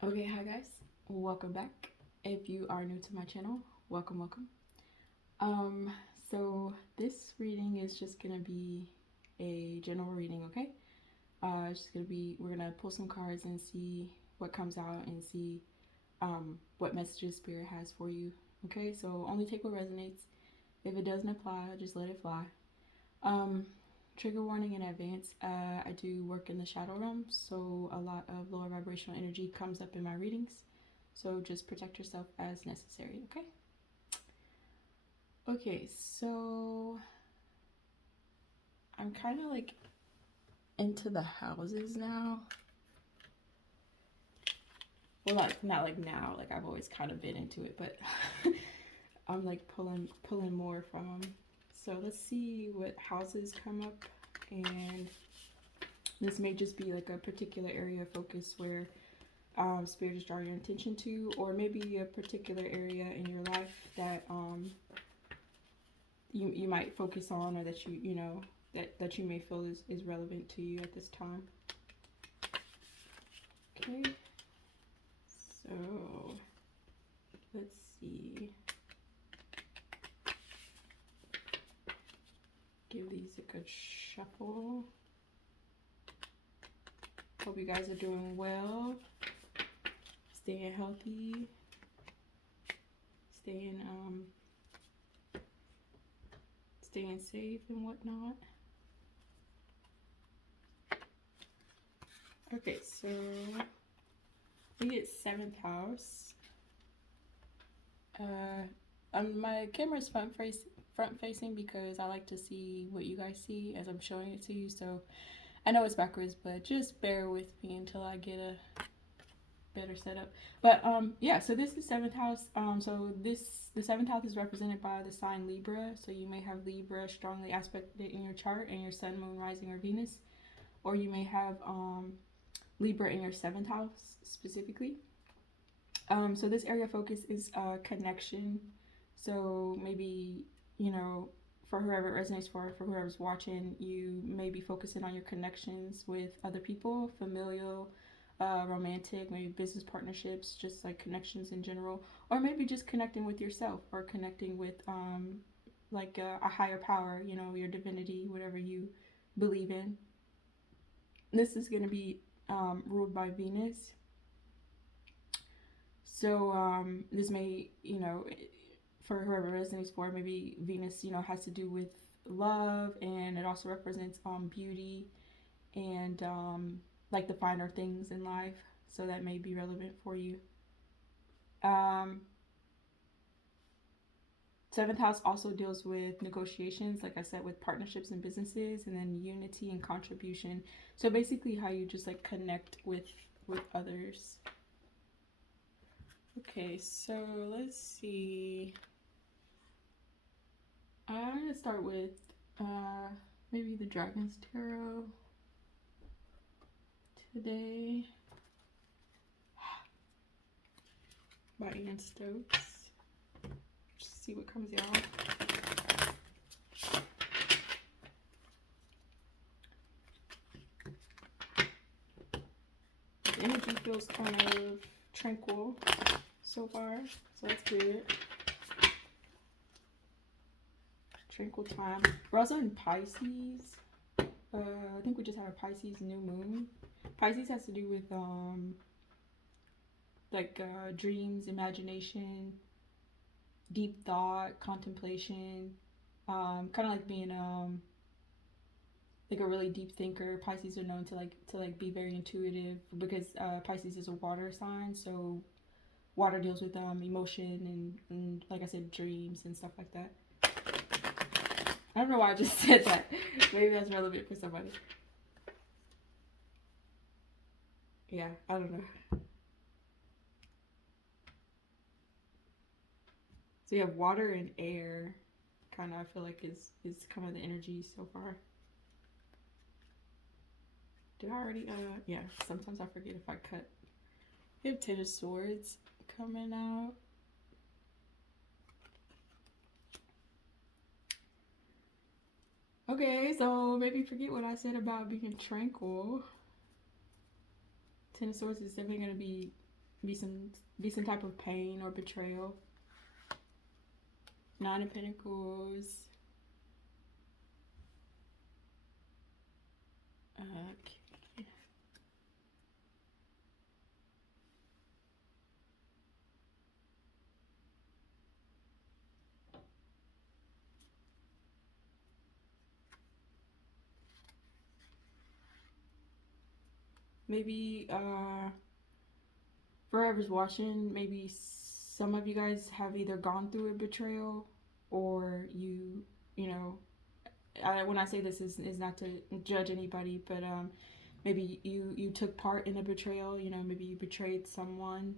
Okay, hi guys, welcome back. If you are new to my channel, welcome. Um, so this reading is just gonna be a general reading, okay? It's just gonna be we're gonna pull some cards and see what comes out and see what messages spirit has for you. Okay, so only take what resonates. If it doesn't apply, just let it fly. Um, Trigger warning in advance. I do work in the shadow realm, so a lot of lower vibrational energy comes up in my readings. So just protect yourself as necessary, okay? Okay, so I'm kind of like into the houses now. Well, like not like now, like I've always kind of been into it, but I'm like pulling more from them. So let's see what houses come up, and this may just be like a particular area of focus where spirit is drawing your attention to, or maybe a particular area in your life that you might focus on, or that you know that you may feel is relevant to you at this time. Okay, so let's see. Give these a good shuffle. Hope you guys are doing well, staying healthy, staying staying safe and whatnot. Okay, so we get 7th house. My camera's front facing because I like to see what you guys see as I'm showing it to you. So I know it's backwards, but just bear with me until I get a better setup. But yeah, so this is 7th house. So the 7th house is represented by the sign Libra. So you may have Libra strongly aspected in your chart and your sun, moon, rising, or Venus, or you may have Libra in your 7th house specifically. So this area of focus is connection. So maybe, you know, for whoever it resonates for whoever's watching, you may be focusing on your connections with other people, familial, romantic, maybe business partnerships, just like connections in general, or maybe just connecting with yourself or connecting with like a higher power, you know, your divinity, whatever you believe in. This is going to be ruled by Venus. So this may, you know, for whoever resonates for, maybe Venus, you know, has to do with love, and it also represents beauty and like the finer things in life. So that may be relevant for you. Um, 7th house also deals with negotiations, like I said, with partnerships and businesses, and then unity and contribution. So basically, how you just like connect with others. Okay, so let's see. I'm gonna start with maybe the Dragon's Tarot today by Ian Stokes. Just see what comes out. The energy feels kind of tranquil so far, so that's good. Tranquil time. We're also in Pisces. I think we just had a Pisces new moon. Pisces has to do with like dreams, imagination, deep thought, contemplation. Kind of like being like a really deep thinker. Pisces are known to be very intuitive because Pisces is a water sign, so water deals with emotion and like I said, dreams and stuff like that. I don't know why I just said that. Maybe that's relevant for somebody. Yeah, I don't know. So you have water and air, kind of. I feel like is kind of the energy so far. Did I already? Yeah. Sometimes I forget if I cut. We have 10 of Swords coming out. Okay, so maybe forget what I said about being tranquil. 10 of Swords is definitely going to be be some type of pain or betrayal. Nine of Pentacles. Okay. Maybe for whoever's watching, maybe some of you guys have either gone through a betrayal or you know, when I say this is not to judge anybody, but maybe you took part in a betrayal. You know, maybe you betrayed someone.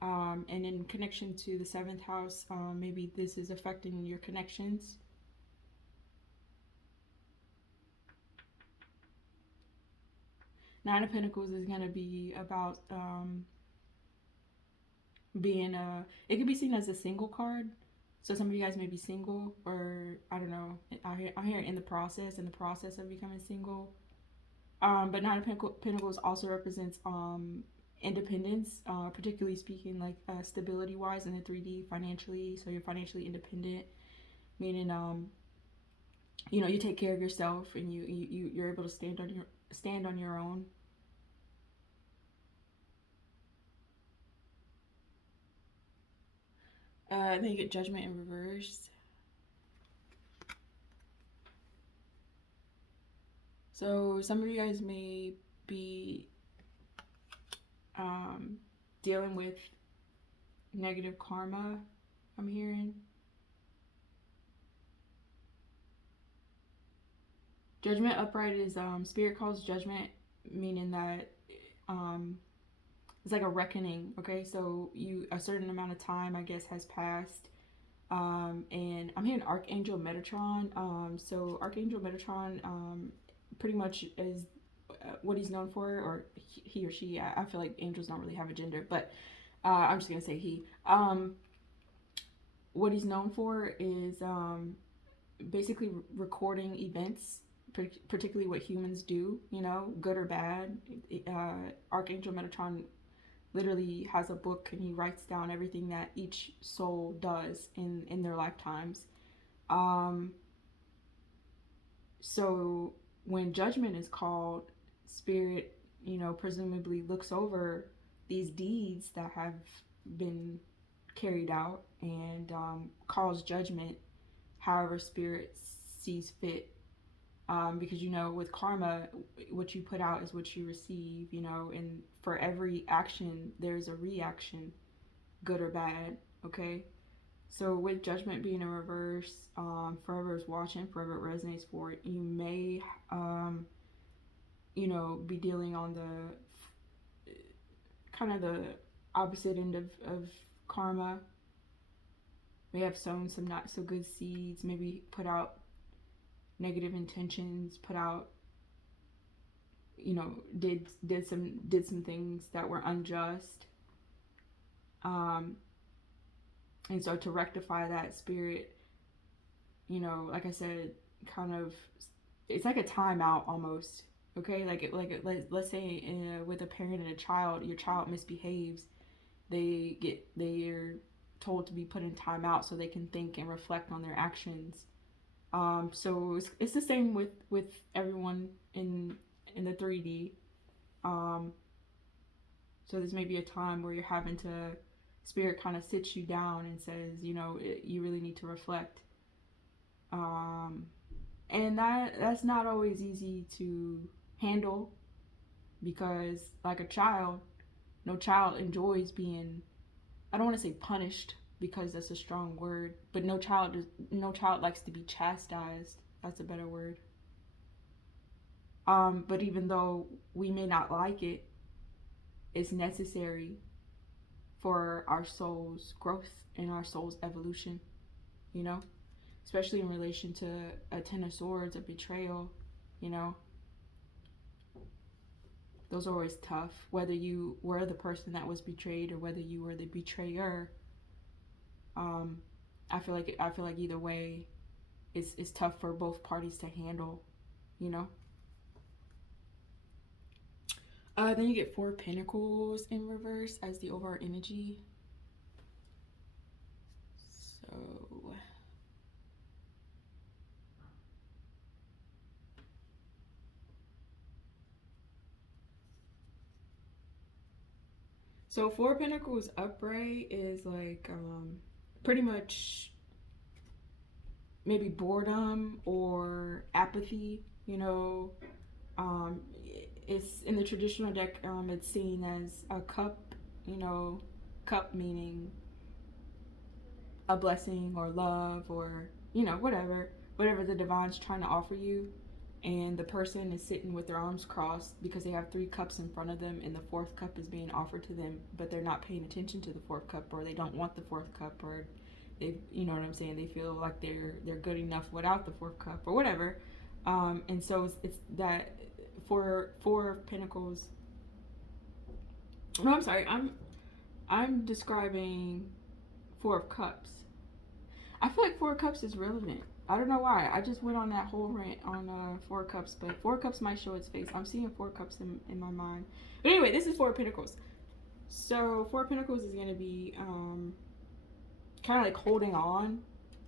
And in connection to the seventh house, maybe this is affecting your connections. Nine of Pentacles is going to be about being it could be seen as a single card. So some of you guys may be single, or I don't know, I hear in the process of becoming single. But Nine of Pentacles also represents independence, particularly speaking, like stability wise in the 3D, financially. So you're financially independent, meaning you know, you take care of yourself and you're able to stand on your own. Then you get Judgment in reverse. So some of you guys may be dealing with negative karma, I'm hearing. Judgment upright is Spirit calls judgment, meaning that it's like a reckoning. Okay, so a certain amount of time, I guess, has passed. And I'm hearing Archangel Metatron. So Archangel Metatron pretty much is what he's known for, or he or she. I feel like angels don't really have a gender, but I'm just gonna say he. What he's known for is basically recording events, particularly what humans do, you know, good or bad. Archangel Metatron literally has a book and he writes down everything that each soul does in their lifetimes. So when judgment is called, Spirit, you know, presumably looks over these deeds that have been carried out and calls judgment however Spirit sees fit. Because, you know, with karma, what you put out is what you receive, you know, and for every action, there's a reaction, good or bad, okay? So with judgment being in reverse, forever is watching, forever it resonates for it, you may, you know, be dealing on the kind of the opposite end of karma. May have sown some not so good seeds, maybe put out negative intentions, put out, you know, did some things that were unjust. And so to rectify that, Spirit, you know, like I said, kind of, it's like a timeout almost. Okay, let's say with a parent and a child, your child misbehaves, they're told to be put in timeout so they can think and reflect on their actions. So it's the same with everyone in the 3D. So this may be a time where you're having to, Spirit kind of sits you down and says, you know, you really need to reflect. And that's not always easy to handle, because like a child, no child enjoys being, I don't want to say punished because that's a strong word, but no child likes to be chastised. That's a better word. But even though we may not like it, it's necessary for our soul's growth and our soul's evolution, you know, especially in relation to a Ten of Swords, a betrayal, you know. Those are always tough, whether you were the person that was betrayed or whether you were the betrayer. I feel like either way, it's tough for both parties to handle, you know. Then you get Four Pentacles in reverse as the overall energy. So Four Pentacles upright is like pretty much maybe boredom or apathy, you know. It's in the traditional deck, it's seen as a cup, you know, cup meaning a blessing or love or, you know, whatever the divine's trying to offer you. And the person is sitting with their arms crossed because they have 3 cups in front of them, and the 4th cup is being offered to them, but they're not paying attention to the 4th cup, or they don't want the 4th cup, or they, you know what I'm saying, they feel like they're good enough without the 4th cup or whatever. And so it's that Four of Pentacles. No, I'm sorry. I'm describing 4 of Cups. I feel like 4 of Cups is relevant. I don't know why. I just went on that whole rant on 4 Cups, but 4 Cups might show its face. I'm seeing 4 Cups in my mind. But anyway, this is 4 of Pentacles. So 4 of Pentacles is going to be kind of like holding on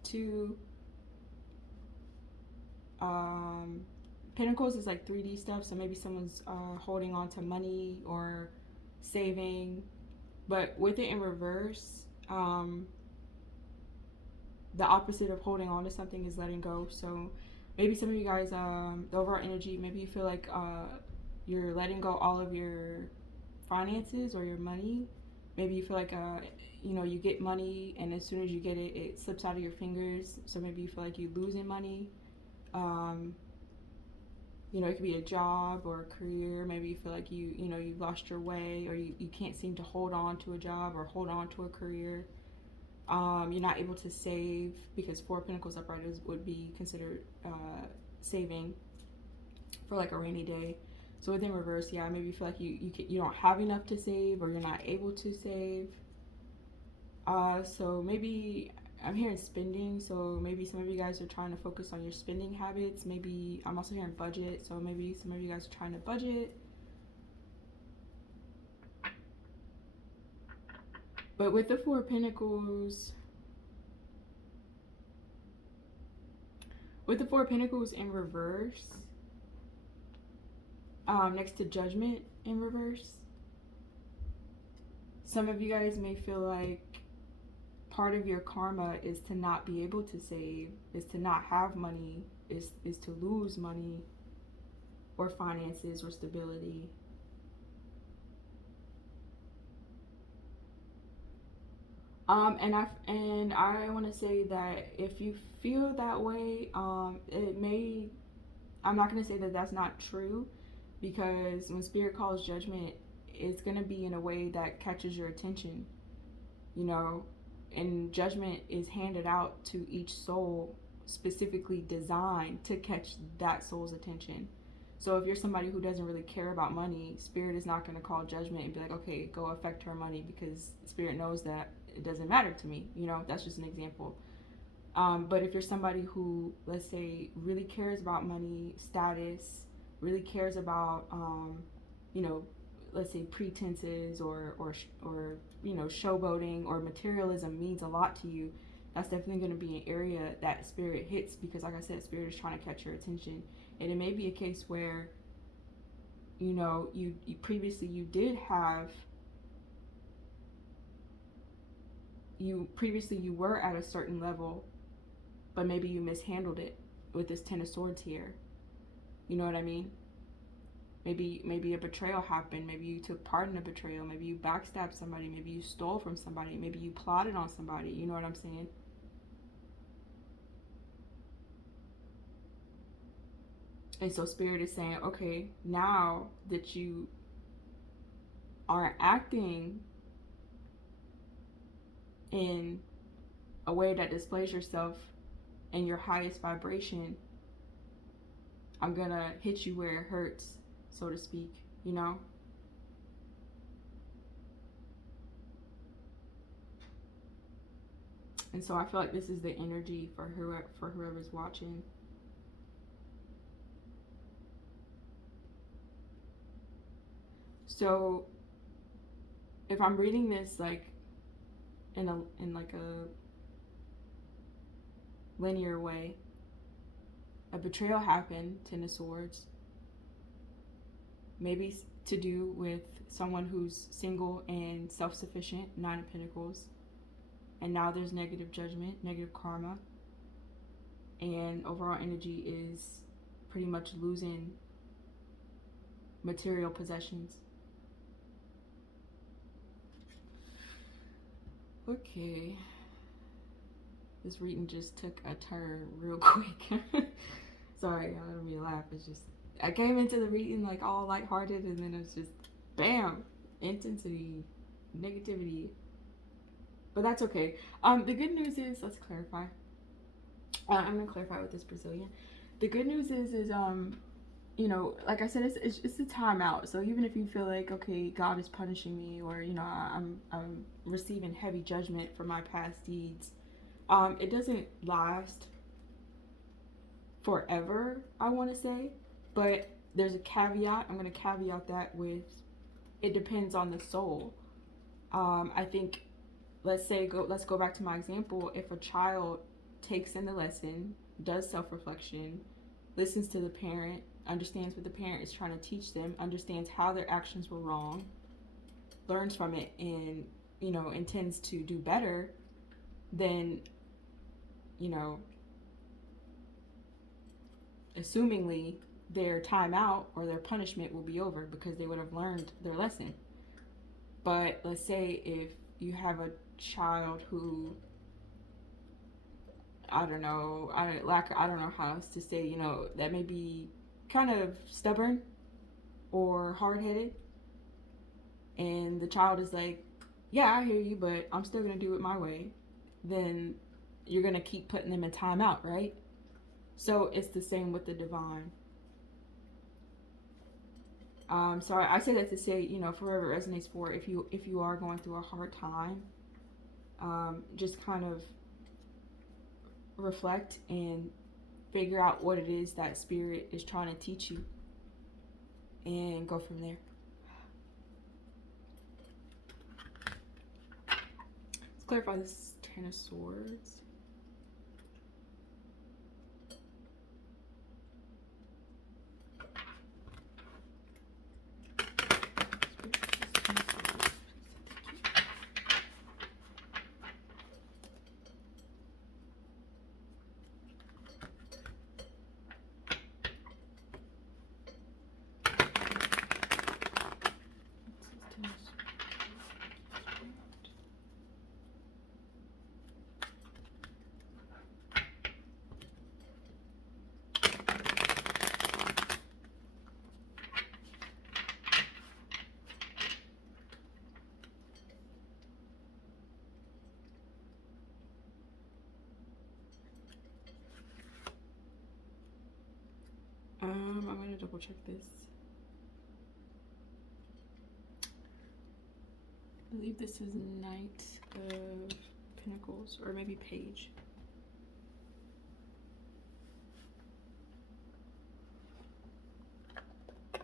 to Pentacles is like 3D stuff, so maybe someone's holding on to money or saving, but with it in reverse, the opposite of holding on to something is letting go. So maybe some of you guys, the overall energy, maybe you feel like you're letting go all of your finances or your money. Maybe you feel like you know, you get money and as soon as you get it, it slips out of your fingers. So maybe you feel like you're losing money. You know, it could be a job or a career. Maybe you feel like you know, you've lost your way, or you can't seem to hold on to a job or hold on to a career. You're not able to save because 4 of Pentacles upright would be considered saving for like a rainy day. So within reverse, yeah, maybe you feel like you don't have enough to save, or you're not able to save. So maybe I'm hearing spending, so maybe some of you guys are trying to focus on your spending habits. Maybe I'm also hearing budget, so maybe some of you guys are trying to budget. But with the 4 of Pentacles, in reverse, next to Judgment in reverse, some of you guys may feel like part of your karma is to not be able to save, is to not have money, is to lose money or finances or stability. And I want to say that if you feel that way, it may, I'm not going to say that that's not true, because when Spirit calls judgment, it's going to be in a way that catches your attention, you know, and judgment is handed out to each soul specifically designed to catch that soul's attention. So if you're somebody who doesn't really care about money, Spirit is not going to call judgment and be like, okay, go affect her money, because Spirit knows that it doesn't matter to me. You know, that's just an example. But if you're somebody who, let's say, really cares about money, status, really cares about, you know, let's say pretenses or you know, showboating or materialism means a lot to you, that's definitely going to be an area that Spirit hits, because like I said, Spirit is trying to catch your attention. And it may be a case where, you know, you previously you did have, previously you were at a certain level, but maybe you mishandled it with this 10 of Swords here. You know what I mean? Maybe a betrayal happened. Maybe you took part in a betrayal. Maybe you backstabbed somebody. Maybe you stole from somebody. Maybe you plotted on somebody. You know what I'm saying? And so Spirit is saying, okay, now that you are acting in a way that displays yourself in your highest vibration, I'm gonna hit you where it hurts, so to speak, you know? And so I feel like this is the energy for whoever's watching. So if I'm reading this like in like a linear way, a betrayal happened, Ten of Swords, maybe to do with someone who's single and self-sufficient, Nine of Pentacles, and now there's negative judgment, negative karma, and overall energy is pretty much losing material possessions. Okay, this reading just took a turn real quick. Sorry, I don't mean to laugh. It's just I came into the reading like all lighthearted, and then it's just bam, intensity, negativity. But that's okay. The good news is, let's clarify. I'm gonna clarify with this Brazilian. The good news is you know, like I said, it's a timeout. So even if you feel like, okay, God is punishing me, or you know, I'm receiving heavy judgment for my past deeds, it doesn't last forever, I want to say, but there's a caveat. I'm going to caveat that with it depends on the soul. I think, let's go back to my example. If a child takes in the lesson, does self-reflection, listens to the parent, understands what the parent is trying to teach them, understands how their actions were wrong, learns from it, and you know, intends to do better, then you know, assumingly their time out or their punishment will be over because they would have learned their lesson. But let's say if you have a child who, I don't know how else to say, you know, that may be kind of stubborn or hard-headed, and the child is like, yeah, I hear you, but I'm still gonna do it my way, then you're gonna keep putting them in timeout, right? So it's the same with the divine. So I say that to say, you know, for whoever it resonates for, if you are going through a hard time, just kind of reflect and figure out what it is that spirit is trying to teach you, and go from there. Let's clarify this Ten of Swords. I'm gonna double check this. I believe this is Knight of Pentacles, or maybe Page.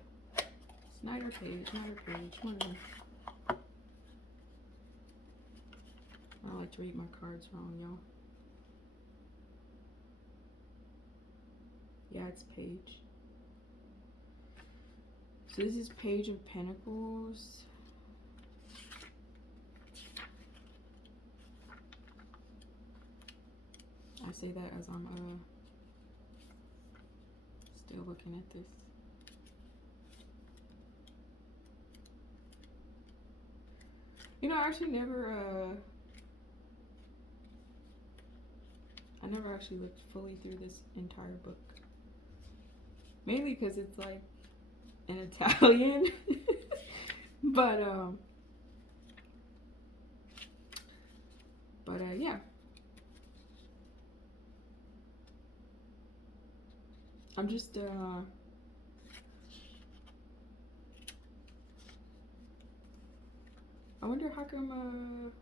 It's Knight or Page, one of them. I like to read my cards wrong, y'all. Yeah, it's Page. So this is Page of Pentacles. I say that as I'm still looking at this. You know, I actually I never actually looked fully through this entire book. Mainly because it's like in Italian. but yeah. I'm just I wonder how come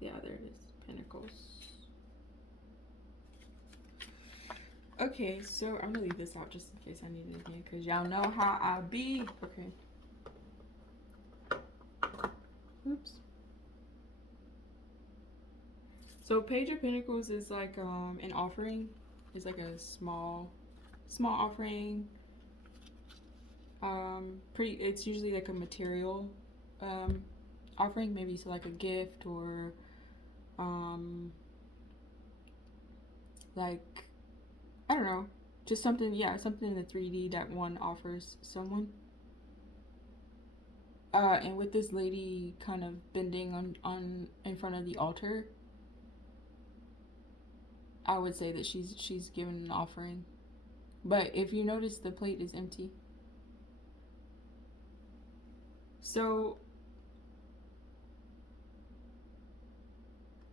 yeah, there it is. Pentacles. Okay, so I'm gonna leave this out just in case I need it again, because y'all know how I be. Okay. Oops. So Page of Pentacles is like an offering. It's like a small offering. Pretty. It's usually like a material offering, maybe so like a gift or like I don't know, just something. Yeah, something in the 3D that one offers someone. And with this lady kind of bending on in front of the altar, I would say that she's given an offering. But if you notice, the plate is empty. So,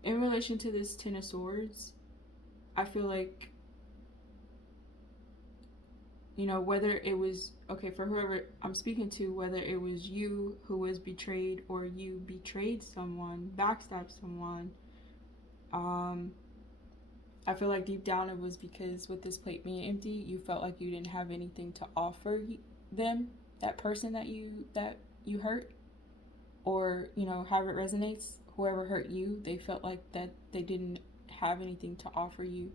in relation to this Ten of Swords, I feel like, whether it was, okay, for whoever I'm speaking to, whether it was you who was betrayed or you betrayed someone, backstabbed someone, um, I feel like deep down it was because with this plate being empty, you felt like you didn't have anything to offer them, that person that you hurt, or how it resonates. Whoever hurt you, they felt like that they didn't have anything to offer you.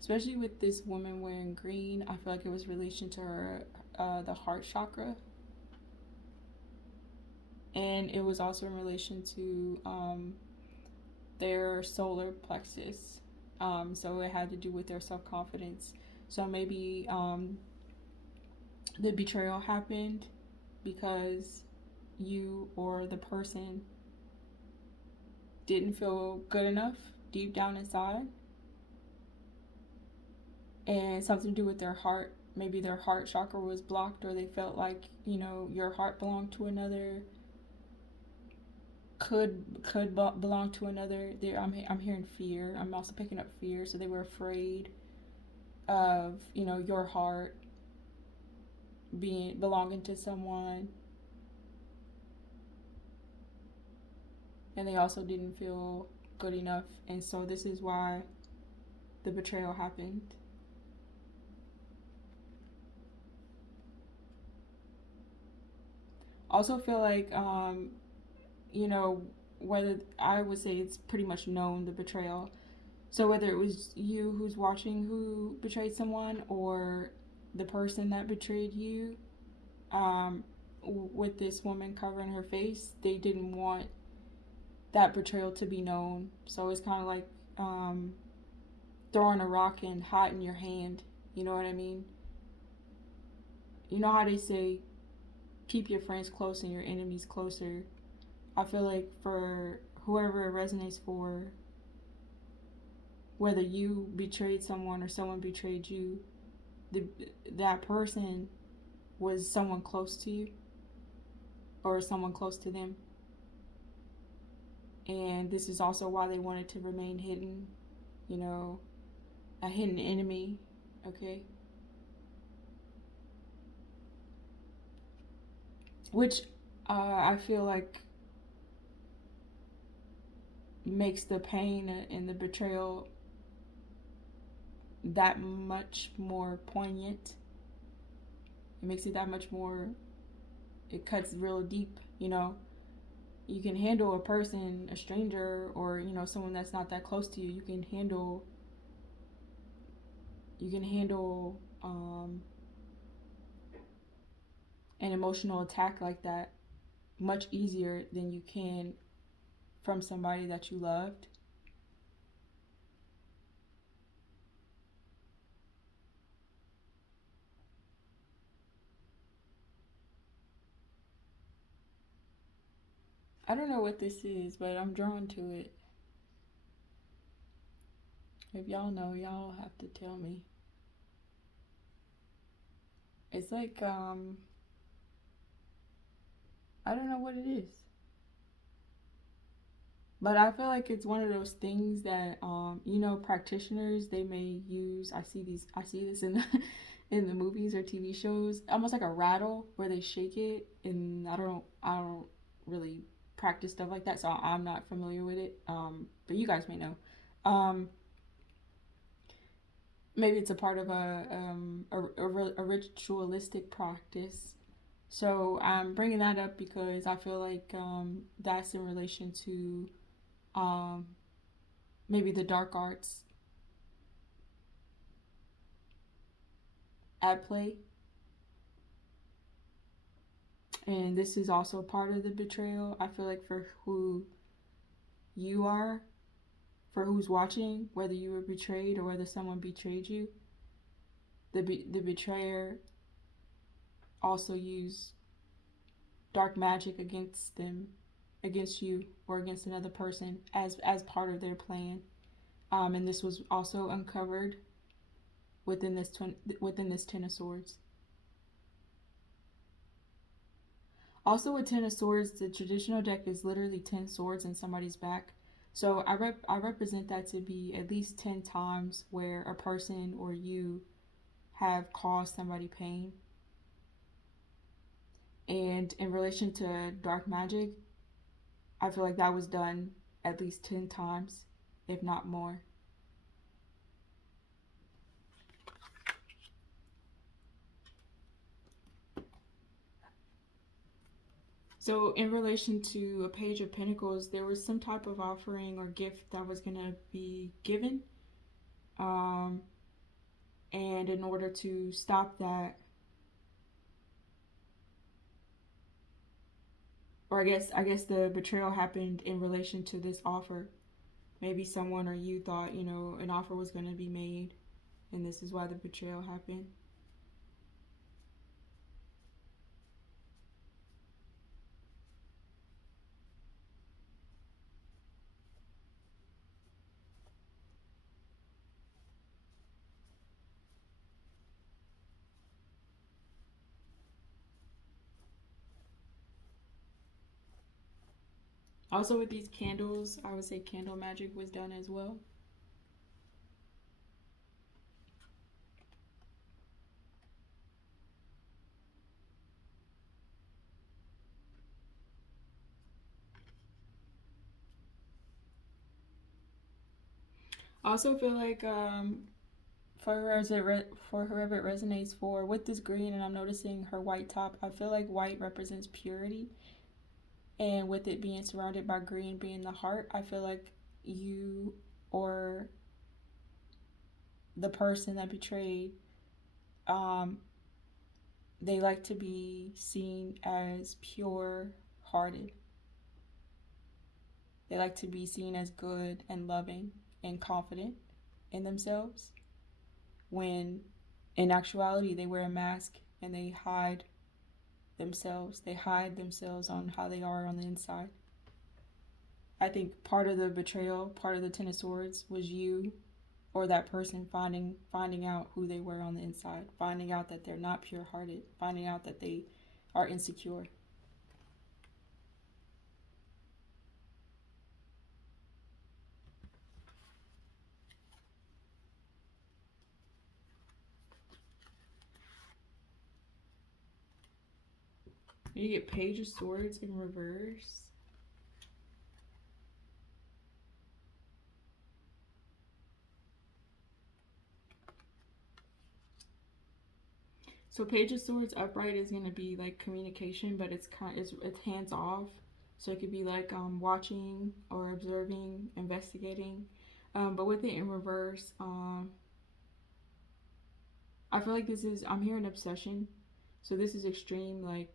Especially with this woman wearing green, I feel like it was relation to her, the heart chakra, and it was also in relation to their solar plexus. So it had to do with their self confidence. So maybe the betrayal happened because you or the person didn't feel good enough deep down inside, and something to do with their heart. Maybe their heart chakra was blocked, or they felt like your heart belonged to another, could belong to another. I'm hearing fear. I'm also picking up fear. So they were afraid of your heart being belonging to someone, and they also didn't feel good enough, and so this is why the betrayal happened. Also feel like whether I would say it's pretty much known, the betrayal. So whether it was you who's watching who betrayed someone, or the person that betrayed you, with this woman covering her face, they didn't want that betrayal to be known. So it's kind of like throwing a rock and hot in your hand. You know what I mean? You know how they say, keep your friends close and your enemies closer. I feel like for whoever it resonates for, whether you betrayed someone or someone betrayed you, that person was someone close to you or someone close to them. And this is also why they wanted to remain hidden, a hidden enemy, okay? Which I feel like makes the pain and the betrayal that much more poignant. It makes it that much more, it cuts real deep. You can handle a person, a stranger, or someone that's not that close to you. You can handle an emotional attack like that much easier than you can from somebody that you loved. I don't know what this is, but I'm drawn to it. If y'all know, y'all have to tell me. It's like I don't know what it is. But I feel like it's one of those things that practitioners, they may use. I see this in in the movies or TV shows, almost like a rattle where they shake it, and I don't really practice stuff like that, so I'm not familiar with it. But you guys may know. Um, Maybe it's a part of a ritualistic practice. So I'm bringing that up because I feel like that's in relation to um, maybe the dark arts at play. And this is also part of the betrayal. I feel like for who you are, for who's watching, whether you were betrayed or whether someone betrayed you, the betrayer also used dark magic against them, against you, or against another person as part of their plan. And this was also uncovered within this Ten of Swords. Also, with Ten of Swords, the traditional deck is literally 10 swords in somebody's back. So I represent that to be at least 10 times where a person or you have caused somebody pain. And in relation to dark magic, I feel like that was done at least 10 times, if not more. So, in relation to a Page of Pentacles, there was some type of offering or gift that was going to be given. Um, and in order to stop that, or I guess the betrayal happened in relation to this offer. Maybe someone or you thought, you know, an offer was going to be made, and this is why the betrayal happened. Also, with these candles, I would say candle magic was done as well. I also feel like for whoever it resonates for, with this green, and I'm noticing her white top, I feel like white represents purity, and with it being surrounded by green being the heart, I feel like you or the person that betrayed, um, they like to be seen as pure hearted. They like to be seen as good and loving and confident in themselves, when in actuality they wear a mask and they hide themselves. They hide themselves on how they are on the inside. I think part of the betrayal, part of the Ten of Swords, was you or that person finding out who they were on the inside, finding out that they're not pure hearted, finding out that they are insecure. You get Page of Swords in reverse. So Page of Swords upright is going to be like communication, but it's hands off. So it could be like watching or observing, investigating. But with it in reverse, I feel like I'm hearing obsession. So this is extreme, like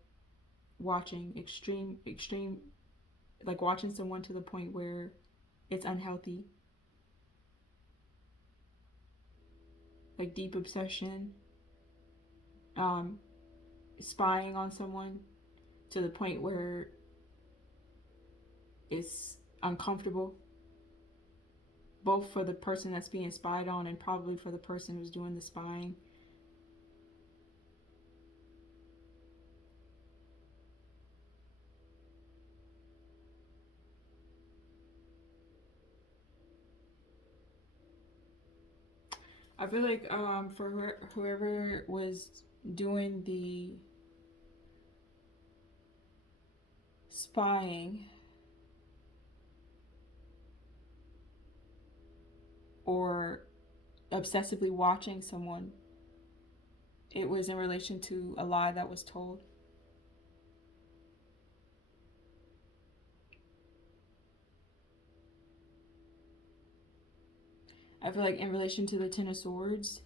watching, extreme, like watching someone to the point where it's unhealthy. Like deep obsession, um, spying on someone to the point where it's uncomfortable, both for the person that's being spied on and probably for the person who's doing the spying. I feel like for whoever was doing the spying or obsessively watching someone, it was in relation to a lie that was told. I feel like in relation to the Ten of Swords,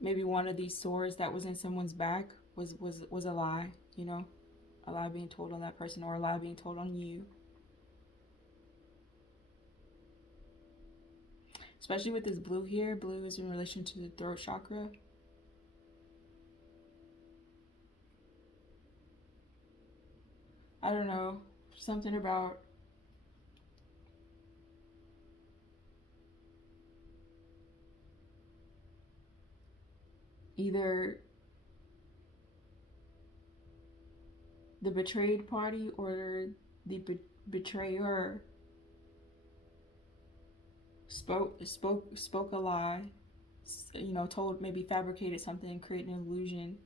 maybe one of these swords that was in someone's back was a lie, you know, a lie being told on that person or a lie being told on you. Especially with this blue here. Blue is in relation to the throat chakra. I don't know, something about either the betrayed party or the betrayer spoke a lie, you know, told, maybe fabricated something, created an illusion,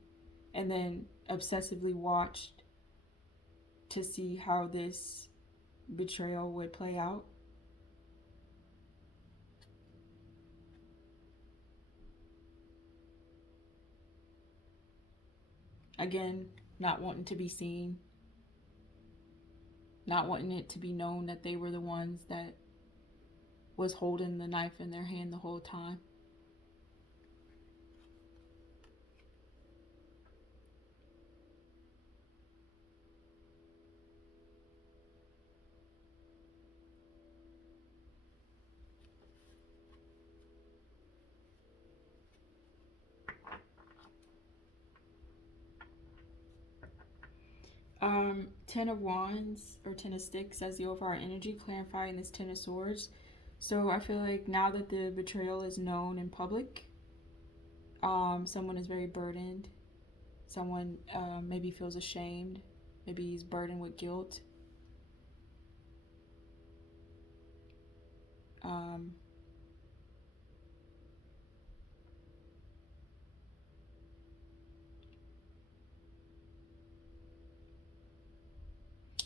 and then obsessively watched to see how this betrayal would play out. Again, not wanting to be seen, not wanting it to be known that they were the ones that was holding the knife in their hand the whole time. Ten of Wands or Ten of Sticks as the overall energy, clarifying this Ten of Swords. So I feel like now that the betrayal is known in public, someone is very burdened. Someone maybe feels ashamed. Maybe he's burdened with guilt.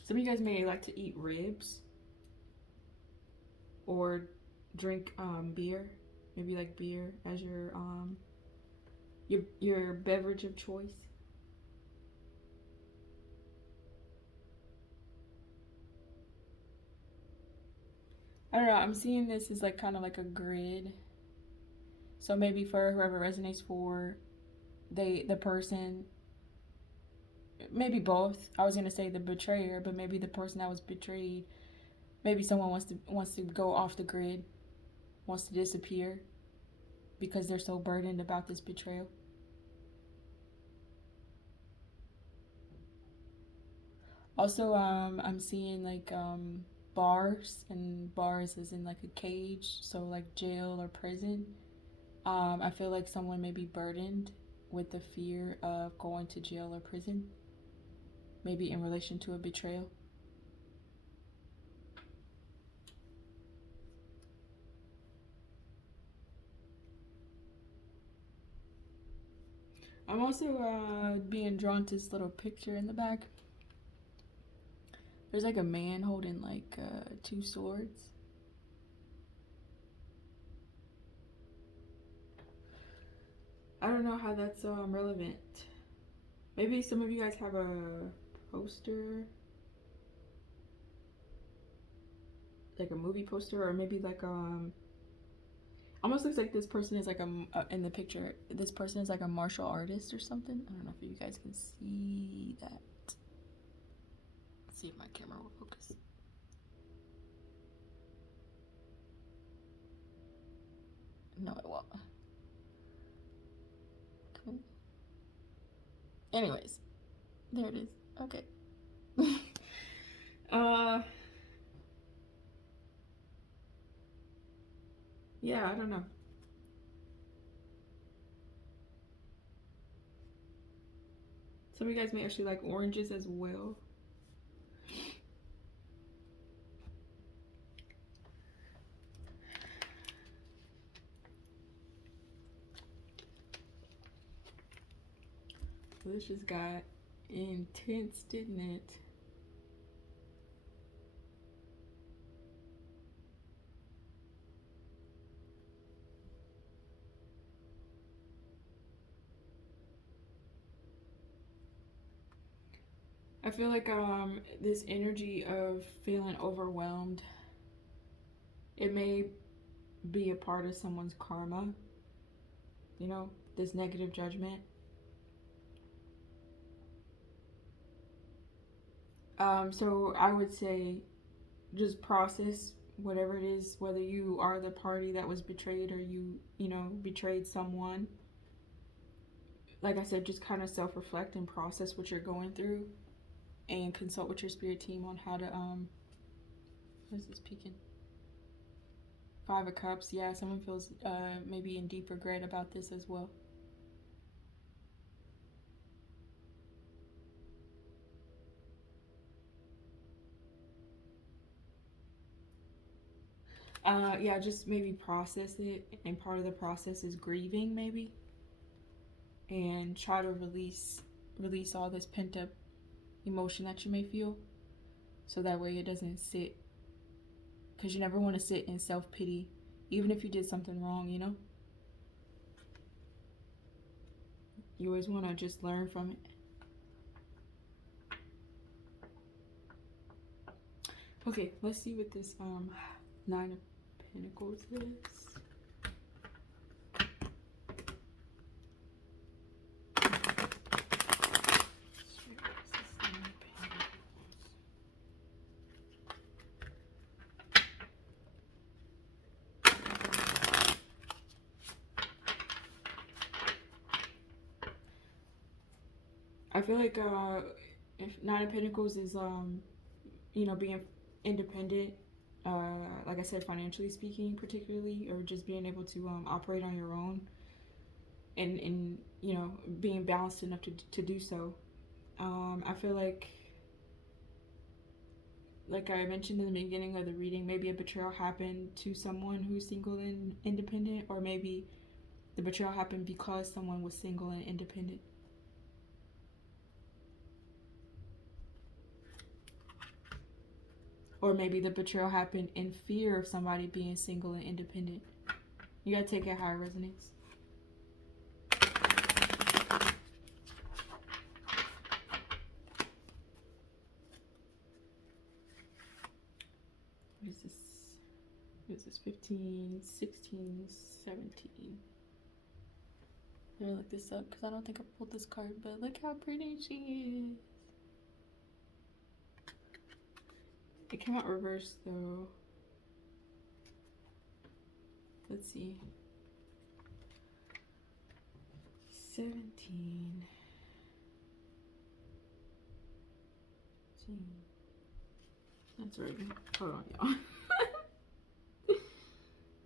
Some of you guys may like to eat ribs or drink beer. Maybe like beer as your beverage of choice. I don't know. I'm seeing this as like kind of like a grid. So maybe for whoever resonates for the person, maybe both. I was gonna say the betrayer, but maybe the person that was betrayed. Maybe someone wants to go off the grid, wants to disappear because they're so burdened about this betrayal. Also, I'm seeing like bars, and bars is in like a cage, so like jail or prison. I feel like someone may be burdened with the fear of going to jail or prison, maybe in relation to a betrayal. I'm also being drawn to this little picture in the back. There's like a man holding like two swords. I don't know how that's relevant. Maybe some of you guys have a poster, like a movie poster, or maybe like almost looks like this person is like in the picture, this person is like a martial artist or something. I don't know if you guys can see that. Let's see if my camera will focus. No, it won't. Cool. Anyways, there it is. Okay. Yeah, I don't know. Some of you guys may actually like oranges as well. So this just got intense, didn't it? I feel like this energy of feeling overwhelmed, it may be a part of someone's karma, you know, this negative judgment. So I would say just process whatever it is, whether you are the party that was betrayed or you know, betrayed someone. Like I said, just kind of self-reflect and process what you're going through and consult with your spirit team on how to, what is this peeking? Five of Cups. Yeah, someone feels maybe in deep regret about this as well. Yeah, just maybe process it, and part of the process is grieving, maybe, and try to release all this pent up emotion that you may feel, so that way it doesn't sit, because you never want to sit in self pity, even if you did something wrong. You know, you always want to just learn from it. Okay, let's see what this Nine of Pentacles is. I feel like if Nine of Pentacles is you know, being independent, like I said, financially speaking, particularly, or just being able to operate on your own, and you know, being balanced enough to do so. I feel like I mentioned in the beginning of the reading, maybe a betrayal happened to someone who's single and independent, or maybe the betrayal happened because someone was single and independent. Or maybe the betrayal happened in fear of somebody being single and independent. You gotta take it how it resonates. What is this? What is this? 15, 16, 17. I'm gonna look this up because I don't think I pulled this card, but look how pretty she is. It came out reversed though. Let's see. 17. That's right. Hold on, y'all.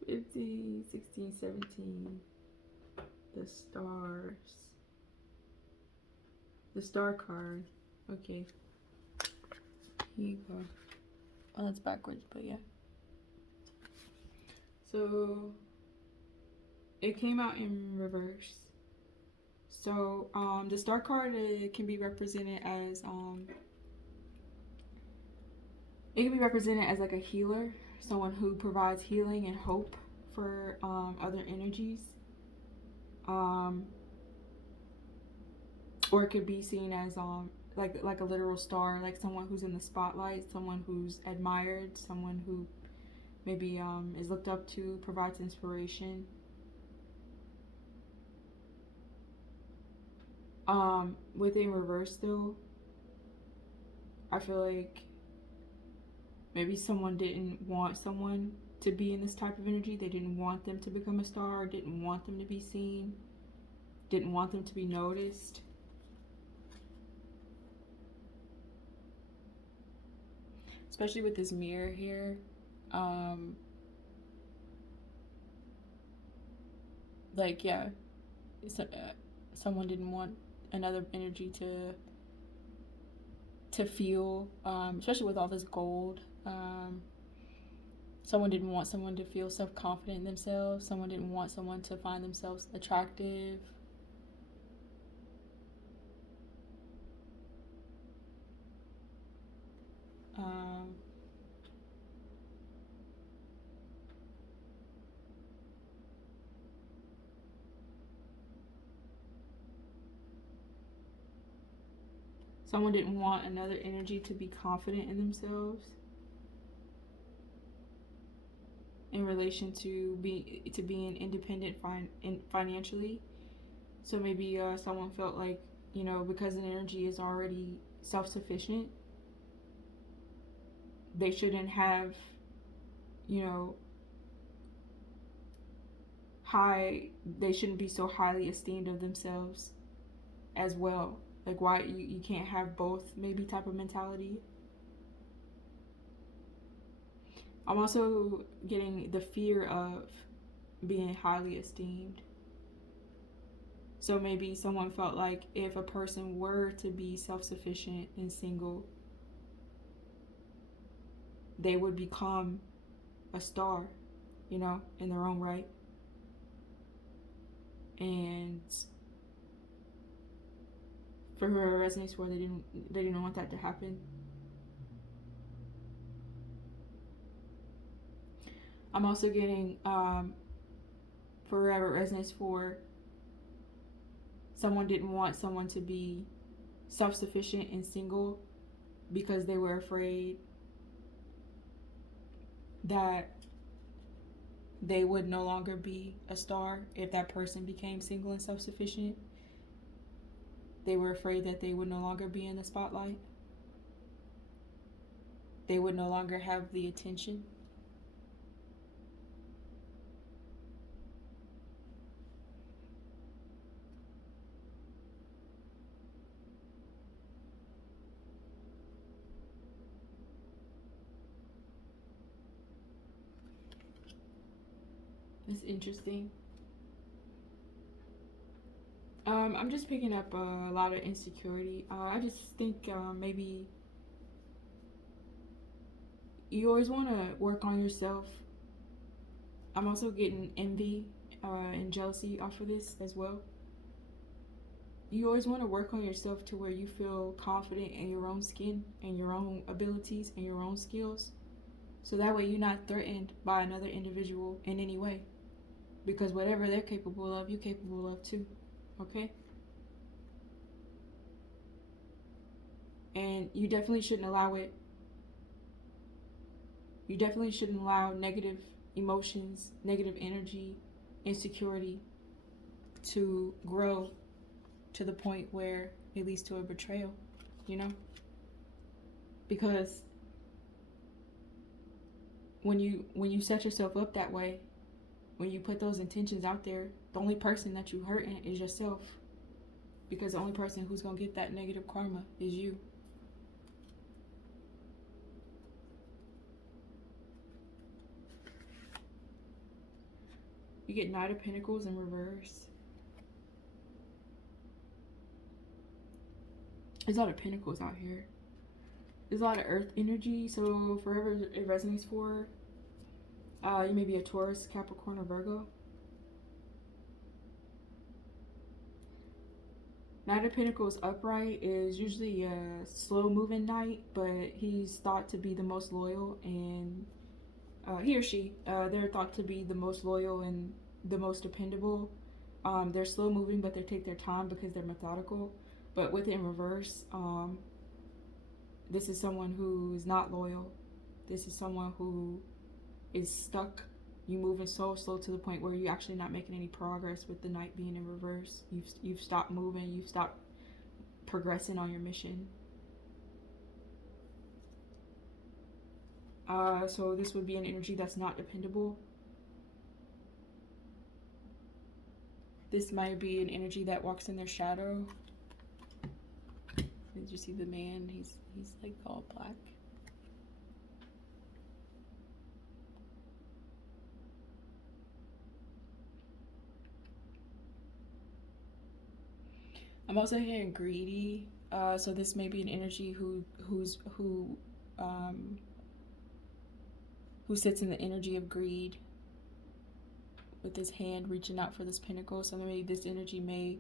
15, 16, 17. The stars. The star card. Okay. Here you go. Oh, that's backwards, but yeah. So it came out in reverse. So the star card, it can be represented as it can be represented as like a healer, someone who provides healing and hope for other energies. Or it could be seen as like a literal star, like someone who's in the spotlight, someone who's admired, someone who maybe is looked up to, provides inspiration. With in reverse though, I feel like maybe someone didn't want someone to be in this type of energy. They didn't want them to become a star, didn't want them to be seen, didn't want them to be noticed. Especially with this mirror here. Like, yeah, someone didn't want another energy to feel, especially with all this gold. Someone didn't want someone to feel self-confident in themselves. Someone didn't want someone to find themselves attractive. Someone didn't want another energy to be confident in themselves. in relation to being independent financially. So maybe someone felt like, because an energy is already self-sufficient, they shouldn't have, you know, they shouldn't be so highly esteemed of themselves as well. Like, why you can't have both, maybe, type of mentality. I'm also getting the fear of being highly esteemed. So maybe someone felt like if a person were to be self-sufficient and single, they would become a star, in their own right. And for her resonates where they didn't want that to happen. I'm also getting for whoever resonates for, someone didn't want someone to be self-sufficient and single because they were afraid that they would no longer be a star if that person became single and self-sufficient. They were afraid that they would no longer be in the spotlight. They would no longer have the attention. It's interesting. I'm just picking up a lot of insecurity. I just think maybe you always want to work on yourself. I'm also getting envy and jealousy off of this as well. You always want to work on yourself to where you feel confident in your own skin and your own abilities and your own skills. So that way you're not threatened by another individual in any way. Because whatever they're capable of, you're capable of too. Okay? And you definitely shouldn't allow it. You definitely shouldn't allow negative emotions, negative energy, insecurity to grow to the point where it leads to a betrayal, Because when you set yourself up that way, when you put those intentions out there, the only person that you hurting is yourself. Because the only person who's going to get that negative karma is you. You get Knight of Pentacles in reverse. There's a lot of Pentacles out here. There's a lot of Earth energy, so for whoever it resonates for, you may be a Taurus, Capricorn, or Virgo. Knight of Pentacles upright is usually a slow-moving knight, but he's thought to be the most loyal, and he or she, they're thought to be the most loyal and the most dependable. They're slow-moving, but they take their time because they're methodical. But with it in reverse, this is someone who's not loyal. This is someone who is stuck. You moving so slow to the point where you're actually not making any progress with the Knight being in reverse. You've stopped moving. You've stopped progressing on your mission. So this would be an energy that's not dependable. This might be an energy that walks in their shadow. Did you see the man? He's like all black. I'm also hearing greedy. So this may be an energy who sits in the energy of greed, with his hand reaching out for this pentacle. So maybe this energy may,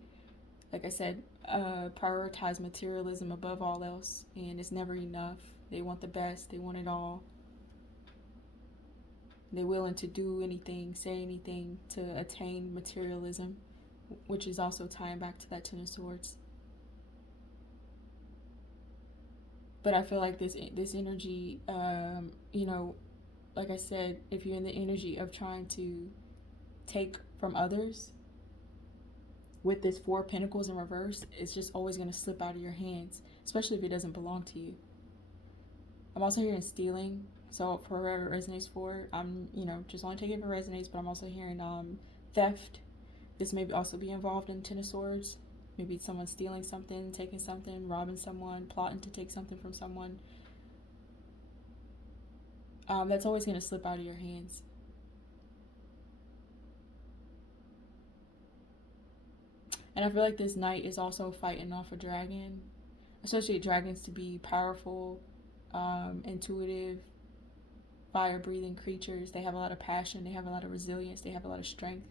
like I said, prioritize materialism above all else, and it's never enough. They want the best. They want it all. They're willing to do anything, say anything to attain materialism, which is also tying back to that Ten of Swords. But I feel like this energy, like I said, if you're in the energy of trying to take from others with this Four of Pentacles in reverse, it's just always going to slip out of your hands, especially if it doesn't belong to you. I'm also hearing stealing. So for whoever it resonates for, I'm, just only taking it if it resonates, but I'm also hearing theft. This may also be involved in Ten of Swords. Maybe someone stealing something, taking something, robbing someone, plotting to take something from someone. That's always going to slip out of your hands. And I feel like this knight is also fighting off a dragon. I associate dragons to be powerful, intuitive, fire-breathing creatures. They have a lot of passion. They have a lot of resilience. They have a lot of strength.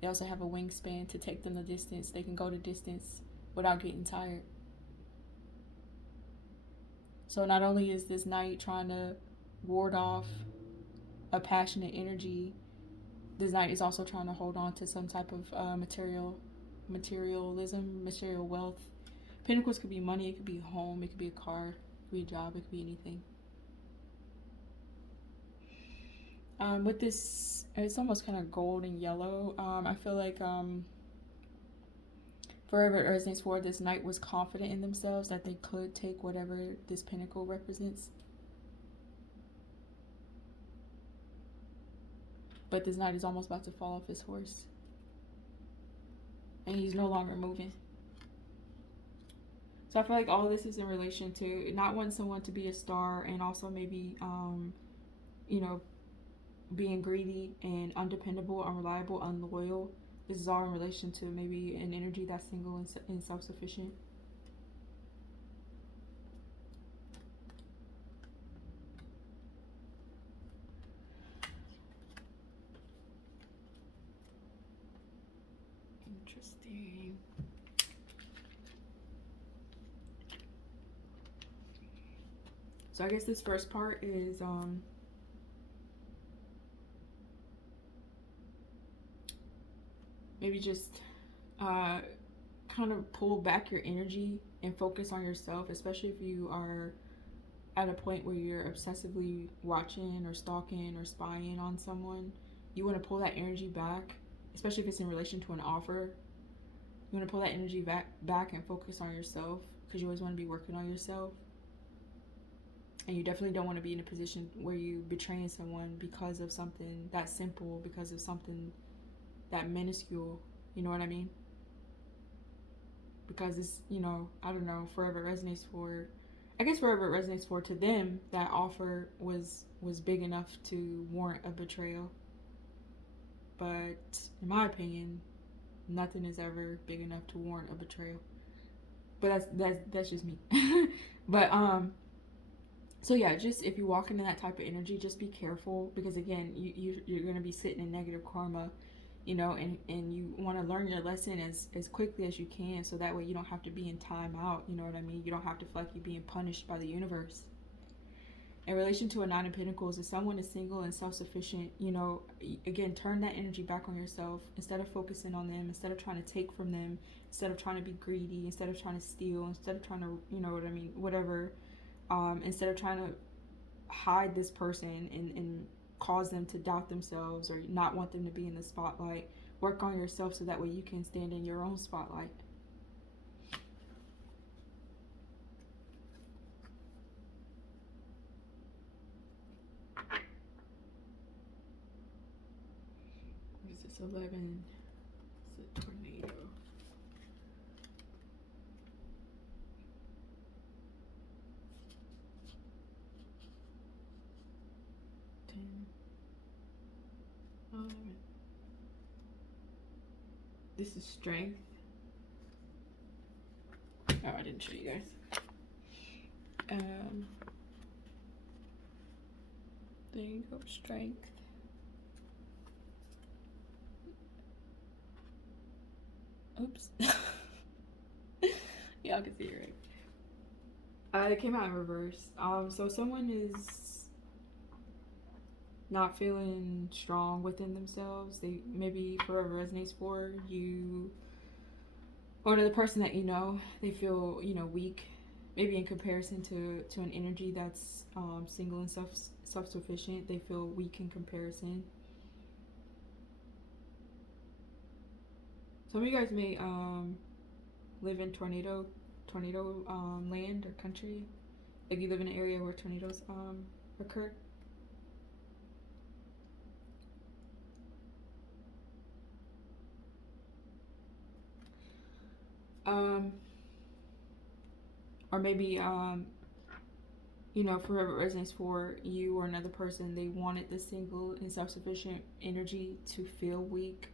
They also have a wingspan to take them the distance. They can go the distance without getting tired. So not only is this knight trying to ward off a passionate energy, this knight is also trying to hold on to some type of materialism, material wealth. Pentacles could be money, it could be a home, it could be a car, it could be a job, it could be anything. With this, it's almost kind of gold and yellow. I feel like forever it resonates for, this knight was confident in themselves that they could take whatever this pentacle represents. But this knight is almost about to fall off his horse. And he's no longer moving. So I feel like all this is in relation to not wanting someone to be a star, and also maybe, being greedy and undependable, unreliable, unloyal. This is all in relation to maybe an energy that's single and self-sufficient. Interesting. So I guess this first part is maybe just kind of pull back your energy and focus on yourself, especially if you are at a point where you're obsessively watching or stalking or spying on someone. You want to pull that energy back, especially if it's in relation to an offer. You want to pull that energy back and focus on yourself, because you always want to be working on yourself. And you definitely don't want to be in a position where you're betraying someone because of something that simple, because of something that minuscule. You know what I mean? Because it's, I don't know, forever it resonates for, I guess forever it resonates for, to them, that offer was big enough to warrant a betrayal. But in my opinion, nothing is ever big enough to warrant a betrayal. But that's just me. But so yeah, just if you walk into that type of energy, just be careful, because again, you're gonna be sitting in negative karma, and you want to learn your lesson as quickly as you can, so that way you don't have to be in time out. You know what I mean? You don't have to feel like you're being punished by the universe. In relation to a Nine of Pentacles, if someone is single and self-sufficient, again, turn that energy back on yourself. Instead of focusing on them, instead of trying to take from them, instead of trying to be greedy, instead of trying to steal, instead of trying to, whatever, instead of trying to hide this person and cause them to doubt themselves or not want them to be in the spotlight, work on yourself so that way you can stand in your own spotlight. This is 11. It's a tornado. This is strength. Oh, I didn't show you guys. There you go, strength. Oops. Y'all can see it, right? It came out in reverse. So someone is not feeling strong within themselves. They maybe forever resonates for you, or the person that they feel weak. maybe in comparison to an energy that's single and self-sufficient, they feel weak in comparison. Some of you guys may live in tornado land or country. Like you live in an area where tornadoes occur. Or maybe for whatever reasons, for you or another person, they wanted the single and self-sufficient energy to feel weak,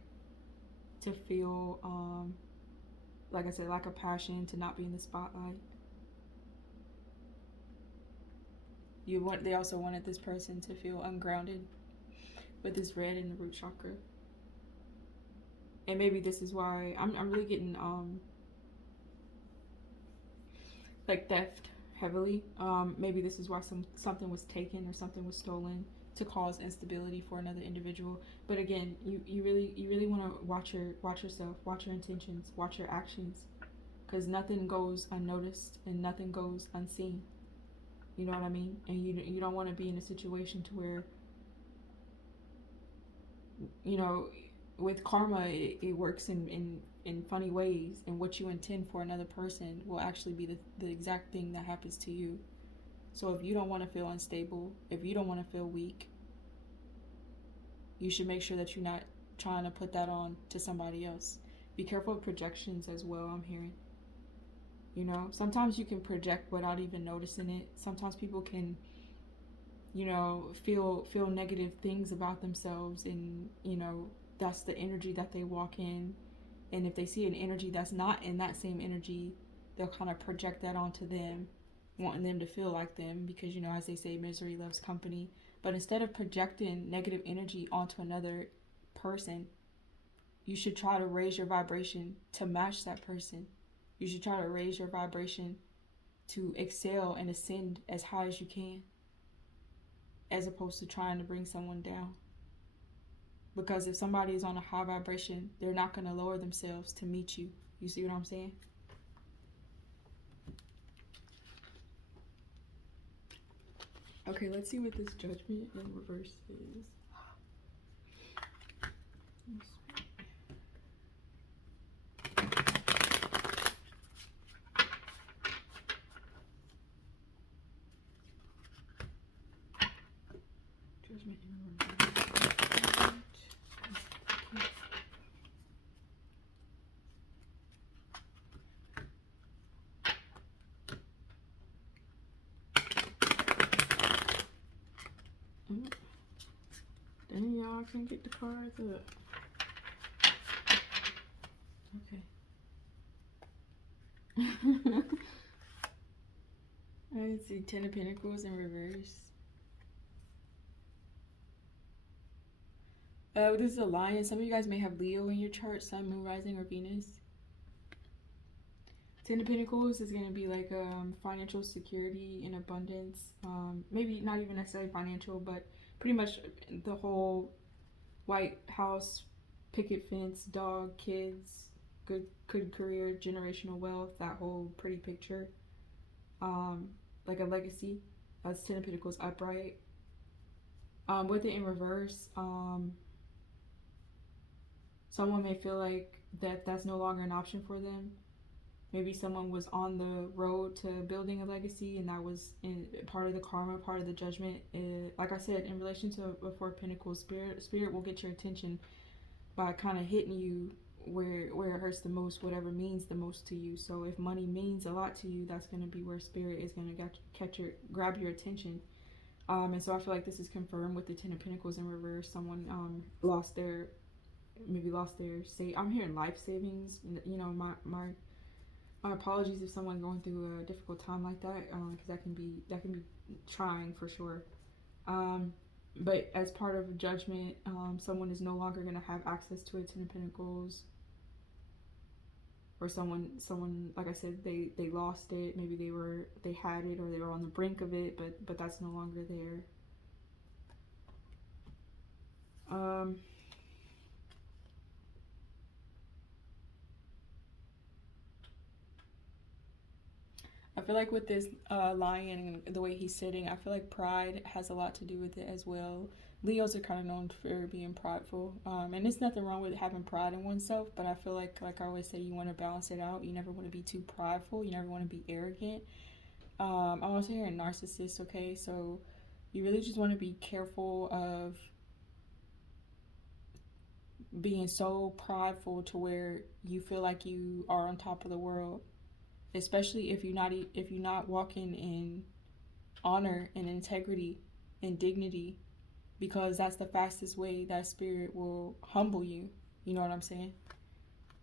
to feel like I said, lack of passion, to not be in the spotlight. They also wanted this person to feel ungrounded with this red in the root chakra. And maybe this is why I'm really getting like theft heavily. Maybe this is why something was taken or something was stolen to cause instability for another individual. But again, you really want to watch yourself, watch your intentions, watch your actions, because nothing goes unnoticed and nothing goes unseen. You know what I mean? And you don't want to be in a situation to where, with karma, it works in funny ways, and what you intend for another person will actually be the exact thing that happens to you. So if you don't want to feel unstable, if you don't want to feel weak, you should make sure that you're not trying to put that on to somebody else. Be careful of projections as well, I'm hearing. Sometimes you can project without even noticing it. Sometimes people can, feel negative things about themselves, and, that's the energy that they walk in. And if they see an energy that's not in that same energy, they'll kind of project that onto them, wanting them to feel like them, because, as they say, misery loves company. But instead of projecting negative energy onto another person, you should try to raise your vibration to match that person. You should try to raise your vibration to excel and ascend as high as you can, as opposed to trying to bring someone down. Because if somebody is on a high vibration, they're not going to lower themselves to meet you. You see what I'm saying? Okay, let's see what this judgment in reverse is. Judgment in reverse. Dang, y'all, I can't get the cards up. Okay. I see 10 of Pentacles in reverse. This is a lion. Some of you guys may have Leo in your chart, Sun, Moon, Rising, or Venus. 10 of Pentacles is going to be like financial security and abundance. Maybe not even necessarily financial, but pretty much the whole White House, picket fence, dog, kids, good career, generational wealth, that whole pretty picture. Like a legacy. That's 10 of Pentacles upright. With it in reverse, someone may feel like that's no longer an option for them. Maybe someone was on the road to building a legacy, and that was part of the karma, part of the judgment. Like I said, in relation to a Four of Pentacles, spirit will get your attention by kind of hitting you where it hurts the most, whatever means the most to you. So if money means a lot to you, that's going to be where spirit is going to grab your attention. And so I feel like this is confirmed with the 10 of Pentacles in reverse. Someone lost their I'm hearing life savings. My apologies if someone's going through a difficult time like that, because that can be trying for sure. But as part of judgment, someone is no longer going to have access to a 10 of Pentacles. Or someone, like I said, they lost it. Maybe they had it, or they were on the brink of it, but that's no longer there. I feel like with this lion and the way he's sitting, I feel like pride has a lot to do with it as well. Leos are kind of known for being prideful, and there's nothing wrong with having pride in oneself. But I feel like I always say, you want to balance it out. You never want to be too prideful. You never want to be arrogant. I'm also hearing narcissist. Okay, so you really just want to be careful of being so prideful to where you feel like you are on top of the world, especially if you're not walking in honor and integrity and dignity, because that's the fastest way that spirit will humble you. You know what I'm saying?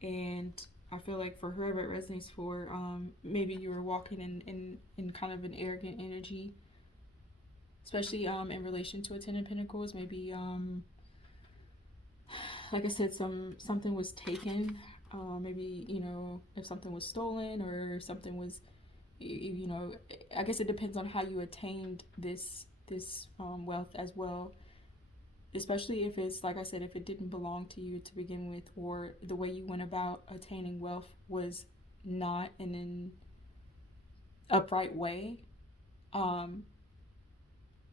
And I feel like for whoever it resonates for, maybe you were walking in kind of an arrogant energy, especially in relation to a Ten of Pentacles. Maybe like I said, something was taken. Maybe, you know, if something was stolen or something was, you know, I guess it depends on how you attained this wealth as well. Especially if it's, like I said, if it didn't belong to you to begin with, or the way you went about attaining wealth was not in an upright way. Um,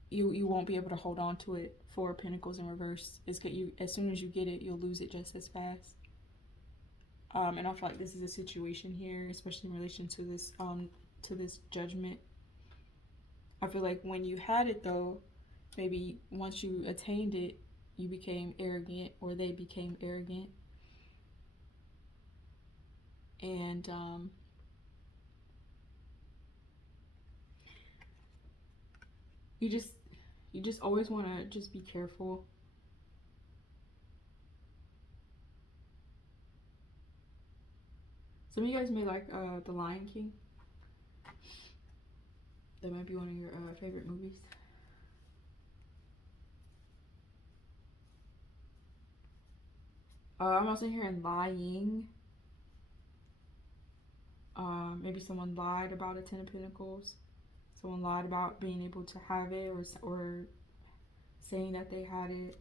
you won't be able to hold on to it. Four of Pentacles in reverse. It's get you, as soon as you get it, you'll lose it just as fast. And I feel like this is a situation here, especially in relation to this judgment. I feel like when you had it though, maybe once you attained it, you became arrogant, or they became arrogant, and you just always want to just be careful. Some of you guys may like The Lion King. That might be one of your favorite movies. I'm also hearing lying. Maybe someone lied about a Ten of Pentacles. Someone lied about being able to have it, or saying that they had it.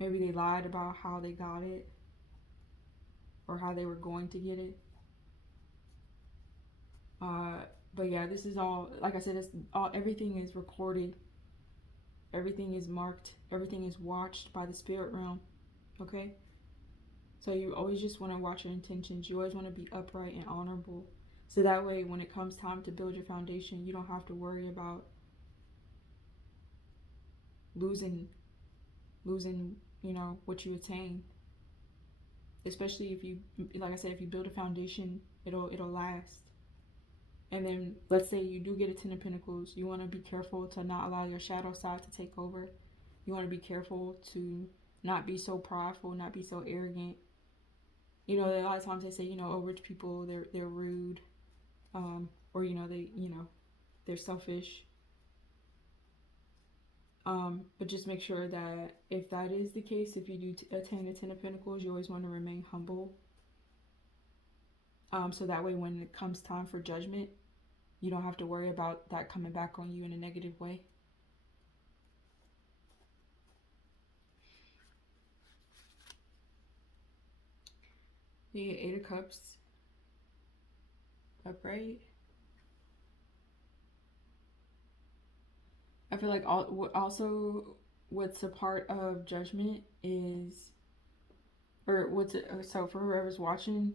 Maybe they lied about how they got it, or how they were going to get it. But yeah, this is all, like I said, it's all, everything is recorded, everything is marked, everything is watched by the spirit realm. Okay, so you always just want to watch your intentions. You always want to be upright and honorable, so that way when it comes time to build your foundation, you don't have to worry about losing you know, what you attain. Especially if you, like I said, if you build a foundation, it'll last. And then let's say you do get a Ten of Pentacles, you want to be careful to not allow your shadow side to take over. You want to be careful to not be so prideful, not be so arrogant. You know, a lot of times they say, you know, oh, rich people, they're rude, or you know, they're selfish. But just make sure that if that is the case, if you do attain the Ten of Pentacles, you always want to remain humble. So that way when it comes time for judgment, you don't have to worry about that coming back on you in a negative way. The Eight of Cups upright. I feel like also what's a part of judgment is, or so for whoever's watching,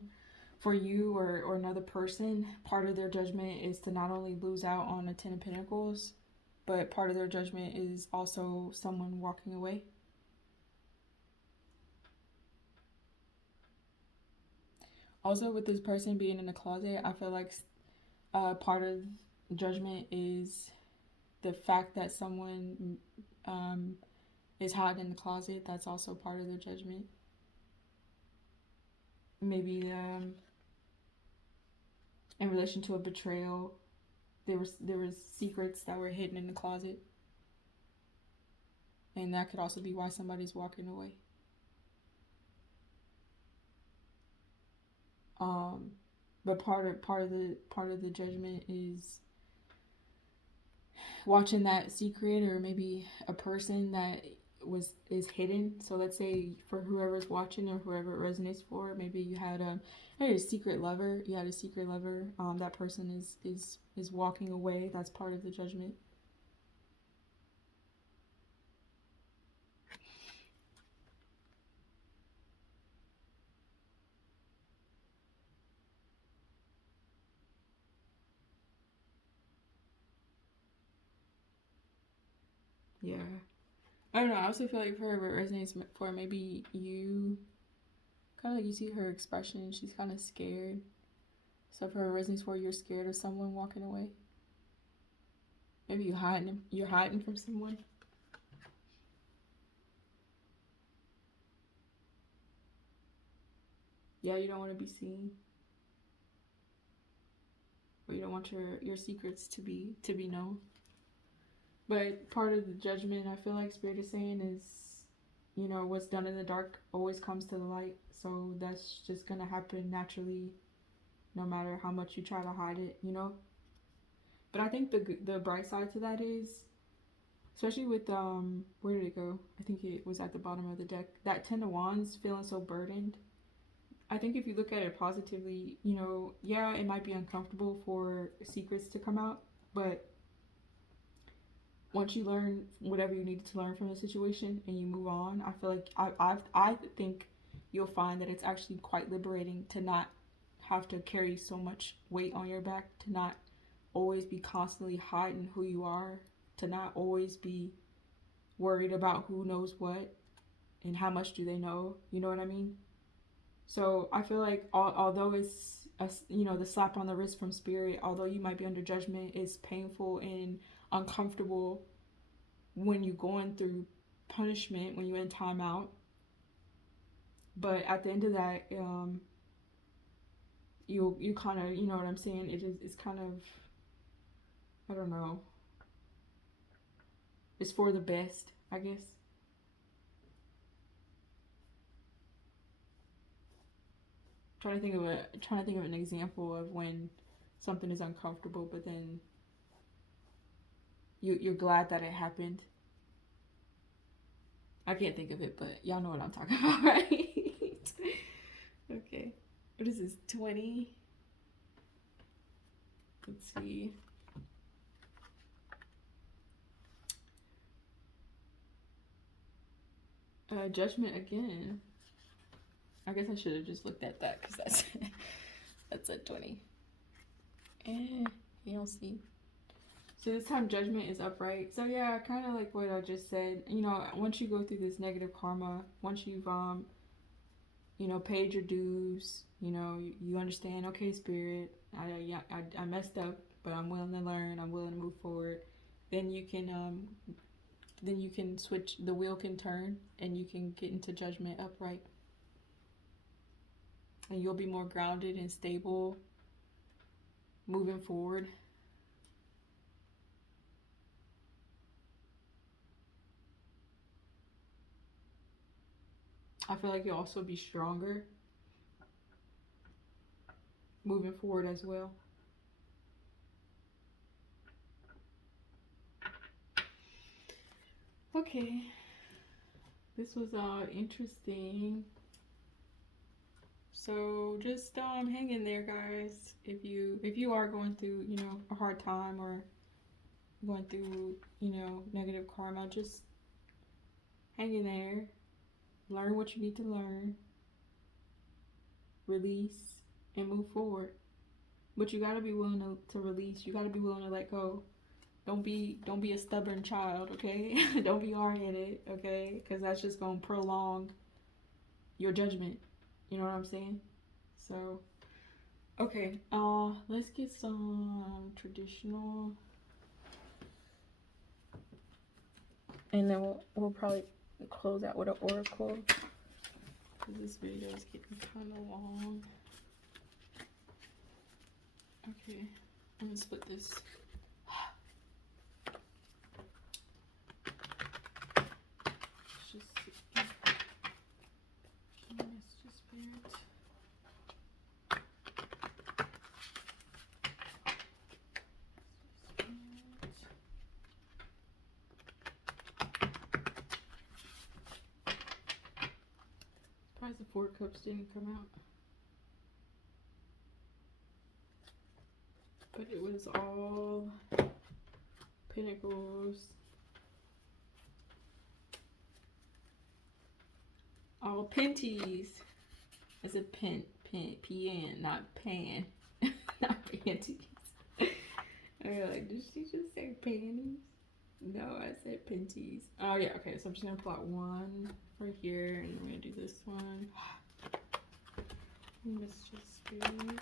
for you or another person, part of their judgment is to not only lose out on a Ten of Pentacles, but part of their judgment is also someone walking away. Also, with this person being in the closet, I feel like part of judgment is the fact that someone is hiding in the closet. That's also part of their judgment. Maybe in relation to a betrayal, there was secrets that were hidden in the closet, and that could also be why somebody's walking away. But part of the judgment is watching that secret, or maybe a person that is hidden. So let's say for whoever's watching or whoever it resonates for, maybe you had a secret lover. You had a secret lover. That person is walking away. That's part of the judgment. Yeah. I don't know. I also feel like for whoever it resonates for, maybe you kind of like you see her expression. She's kind of scared. So for whoever it resonates for, you're scared of someone walking away. Maybe you're hiding from someone. Yeah, you don't want to be seen. Or you don't want your secrets to be known. But part of the judgment, I feel like Spirit is saying is, you know, what's done in the dark always comes to the light. So that's just gonna happen naturally, no matter how much you try to hide it, you know. But I think the bright side to that is, especially with where did it go? I think it was at the bottom of the deck. That Ten of Wands feeling so burdened. I think if you look at it positively, you know, yeah, it might be uncomfortable for secrets to come out, but once you learn whatever you needed to learn from the situation and you move on, I feel like I think you'll find that it's actually quite liberating to not have to carry so much weight on your back, to not always be constantly hiding who you are, to not always be worried about who knows what and how much do they know, you know what I mean? So I feel like although it's you know, the slap on the wrist from Spirit, although you might be under judgment, it's painful and uncomfortable when you're going through punishment, when you're in timeout. But at the end of that, you kind of, you know what I'm saying? It's kind of, I don't know. It's for the best, I guess. Trying to think of an example of when something is uncomfortable, but then you're glad that it happened. I can't think of it, but y'all know what I'm talking about, right? Okay. What is this? 20? Let's see. Judgment again. I guess I should have just looked at that because that's a 20. You don't see. So this time judgment is upright. So yeah, kind of like what I just said. You know, once you go through this negative karma, once you've you know, paid your dues, you know, you understand. Okay, Spirit, I messed up, but I'm willing to learn. I'm willing to move forward. Then you can switch. The wheel can turn, and you can get into judgment upright, and you'll be more grounded and stable moving forward. I feel like you'll also be stronger moving forward as well. Okay, this was interesting. So just hang in there, guys. If you are going through, you know, a hard time or going through, you know, negative karma, just hang in there. Learn what you need to learn. Release and move forward. But you gotta be willing to release. You gotta be willing to let go. Don't be a stubborn child, okay? Don't be hard-headed, okay? Because that's just gonna prolong your judgment. You know what I'm saying? So, okay. Let's get some traditional, and then we'll probably close out with an oracle. This video is getting kind of long. Okay, I'm gonna split this. surprised the Four Cups didn't come out. But it was all Pentacles. All Penties. It's a PN, not pan. Not panties. You're like, did she just say panties? No, I said Penties. Oh yeah, okay, so I'm just gonna pull out one right here, and we're gonna do this one. Mr. Spirit.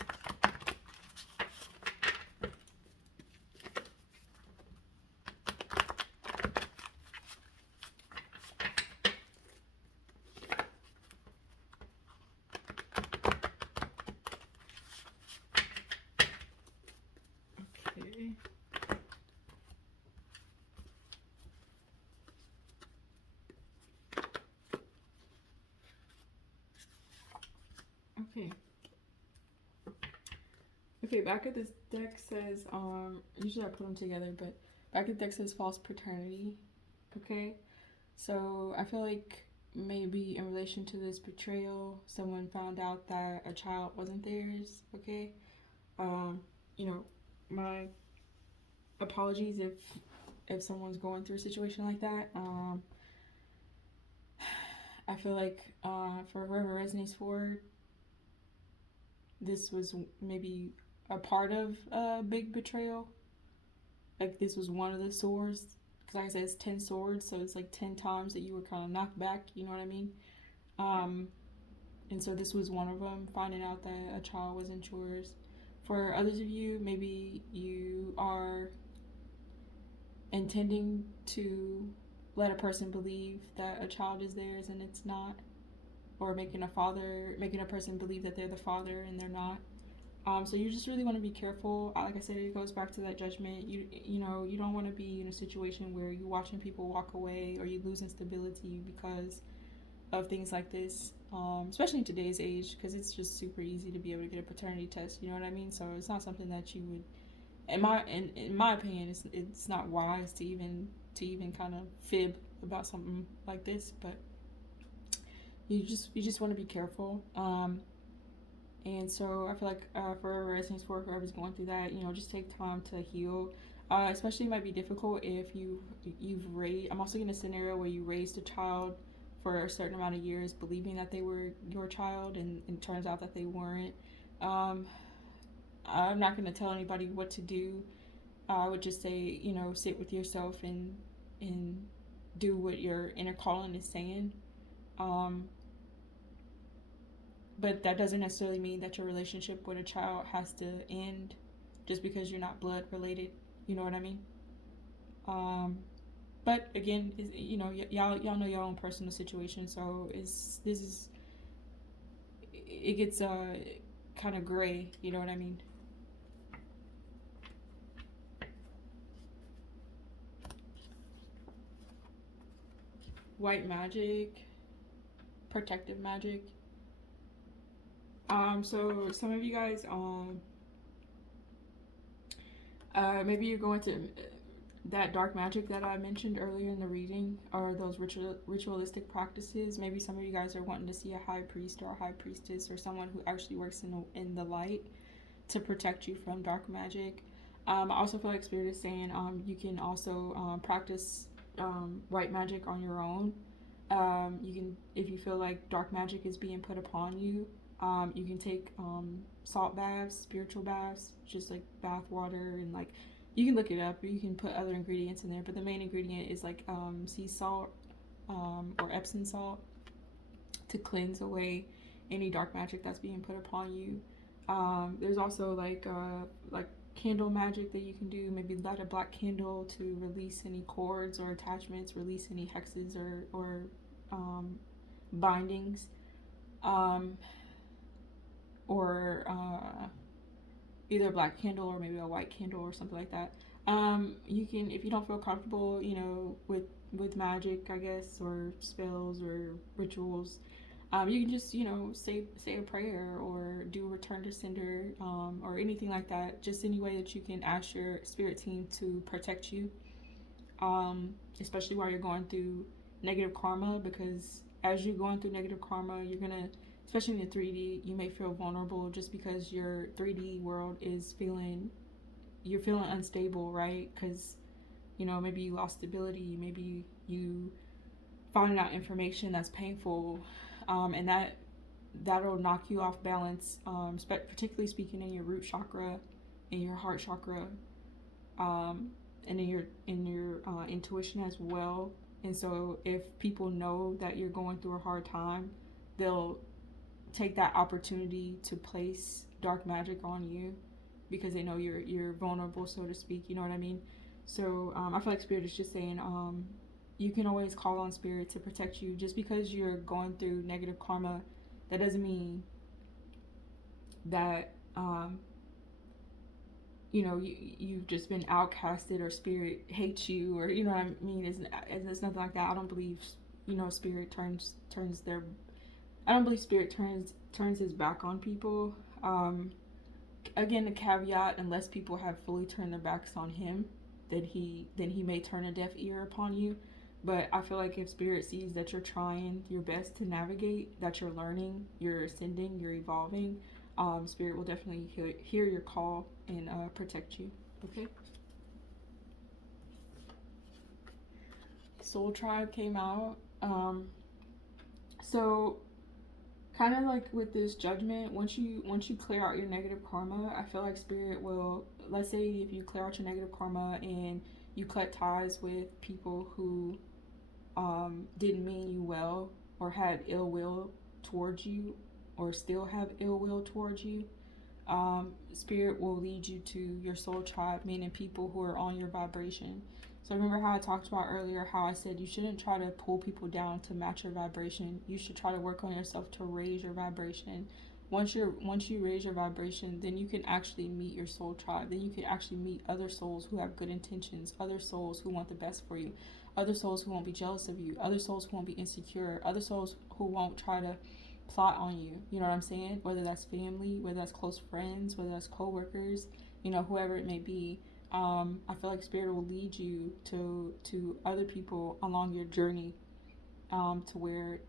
Okay. Okay. Okay, back of this deck says, usually I put them together, but back of the deck says false paternity. Okay, so I feel like maybe in relation to this betrayal, someone found out that a child wasn't theirs. Okay, you know, my apologies if someone's going through a situation like that. I feel like for whoever resonates for, this was maybe a part of a big betrayal. Like this was one of the swords. Because like I said, it's 10 swords, so it's like 10 times that you were kind of knocked back, you know what I mean? And so this was one of them, finding out that a child wasn't yours. For others of you, maybe you are intending to let a person believe that a child is theirs and it's not, or making a person believe that they're the father and they're not. So you just really want to be careful. Like I said, it goes back to that judgment. You know, you don't want to be in a situation where you're watching people walk away or you losing stability because of things like this, especially in today's age, because it's just super easy to be able to get a paternity test. You know what I mean? So it's not something that you would, in my opinion, it's not wise to even kind of fib about something like this. But you just want to be careful. And so I feel like for residents, for whoever's going through that, you know, just take time to heal. Especially it might be difficult if you've raised. I'm also in a scenario where you raised a child for a certain amount of years, believing that they were your child, and it turns out that they weren't. I'm not going to tell anybody what to do. I would just say, you know, sit with yourself and do what your inner calling is saying. But that doesn't necessarily mean that your relationship with a child has to end just because you're not blood related. You know what I mean? But again, you know, y'all know your own personal situation, so it gets kind of gray. You know what I mean? White magic, protective magic. So some of you guys, maybe you're going to that dark magic that I mentioned earlier in the reading, or those ritualistic practices. Maybe some of you guys are wanting to see a high priest or a high priestess or someone who actually works in the light to protect you from dark magic. I also feel like Spirit is saying you can also practice white magic on your own. You can, if you feel like dark magic is being put upon you, you can take salt baths, spiritual baths, just like bath water, and like you can look it up, or you can put other ingredients in there, but the main ingredient is like sea salt or Epsom salt to cleanse away any dark magic that's being put upon you. There's also like candle magic that you can do. Maybe light a black candle to release any cords or attachments, release any hexes or bindings. Or either a black candle or maybe a white candle or something like that. You can, if you don't feel comfortable, you know, with magic, I guess, or spells or rituals, you can just, you know, say a prayer or do a return to sender, or anything like that. Just any way that you can ask your spirit team to protect you, especially while you're going through negative karma, because as you're going through negative karma, you're gonna, especially in the 3D, you may feel vulnerable just because your 3D world is you're feeling unstable, right? Because, you know, maybe you lost stability, maybe you finding out information that's painful, and that'll knock you off balance, particularly speaking in your root chakra, in your heart chakra, and in your intuition as well. And so if people know that you're going through a hard time, they'll take that opportunity to place dark magic on you because they know you're vulnerable, so to speak. You know what I mean? So I feel like Spirit is just saying, you can always call on Spirit to protect you. Just because you're going through negative karma, that doesn't mean that you know, you've just been outcasted or Spirit hates you, or, you know what I mean? It's nothing like that. I don't believe, you know, Spirit turns their, I don't believe Spirit turns his back on people. Again, the caveat, unless people have fully turned their backs on him, then he may turn a deaf ear upon you. But I feel like if Spirit sees that you're trying your best to navigate, that you're learning, you're ascending, you're evolving, Spirit will definitely hear your call and protect you. Okay. Soul Tribe came out. So kind of like with this judgment, once you clear out your negative karma, I feel like Spirit will, let's say if you clear out your negative karma and you cut ties with people who didn't mean you well or had ill will towards you or still have ill will towards you, Spirit will lead you to your soul tribe, meaning people who are on your vibration. So remember how I talked about earlier how I said you shouldn't try to pull people down to match your vibration. You should try to work on yourself to raise your vibration. Once you raise your vibration, then you can actually meet your soul tribe. Then you can actually meet other souls who have good intentions, other souls who want the best for you, other souls who won't be jealous of you, other souls who won't be insecure, other souls who won't try to plot on you. You know what I'm saying? Whether that's family, whether that's close friends, whether that's co-workers, you know, whoever it may be. I feel like Spirit will lead you to other people along your journey, to where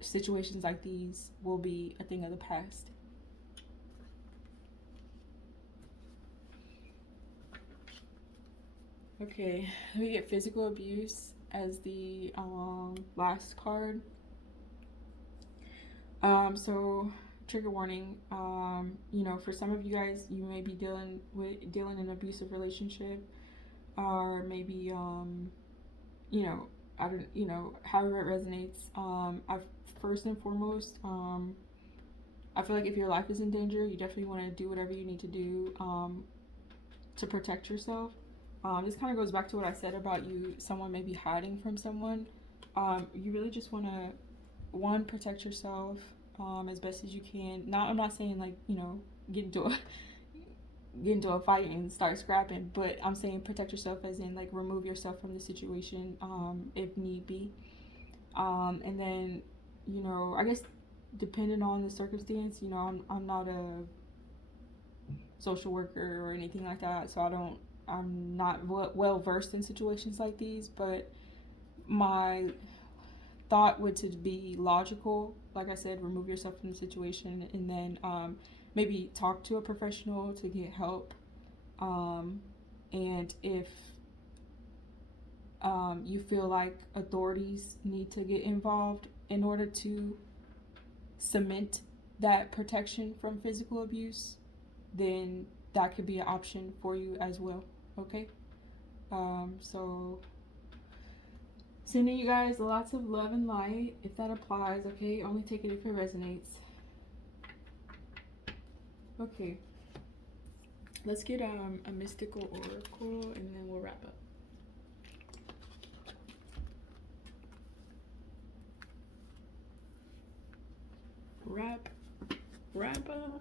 situations like these will be a thing of the past. Okay, we get physical abuse as the last card. So trigger warning. You know, for some of you guys, you may be dealing in an abusive relationship, or maybe you know, I don't, you know, however it resonates. First and foremost, I feel like if your life is in danger, you definitely want to do whatever you need to do to protect yourself. This kind of goes back to what I said about someone may be hiding from someone. You really just want to, protect yourself as best as you can. Now, I'm not saying like, you know, get into a fight and start scrapping, but I'm saying protect yourself as in like remove yourself from the situation if need be. And then, you know, I guess depending on the circumstance, you know, I'm not a social worker or anything like that, so I'm not well versed in situations like these, but my thought would to be logical. Like I said, remove yourself from the situation, and then maybe talk to a professional to get help. And if you feel like authorities need to get involved in order to cement that protection from physical abuse, then that could be an option for you as well. Okay? So sending you guys lots of love and light, if that applies, okay? Only take it if it resonates. Okay. Let's get a mystical oracle, and then we'll wrap up. Wrap up.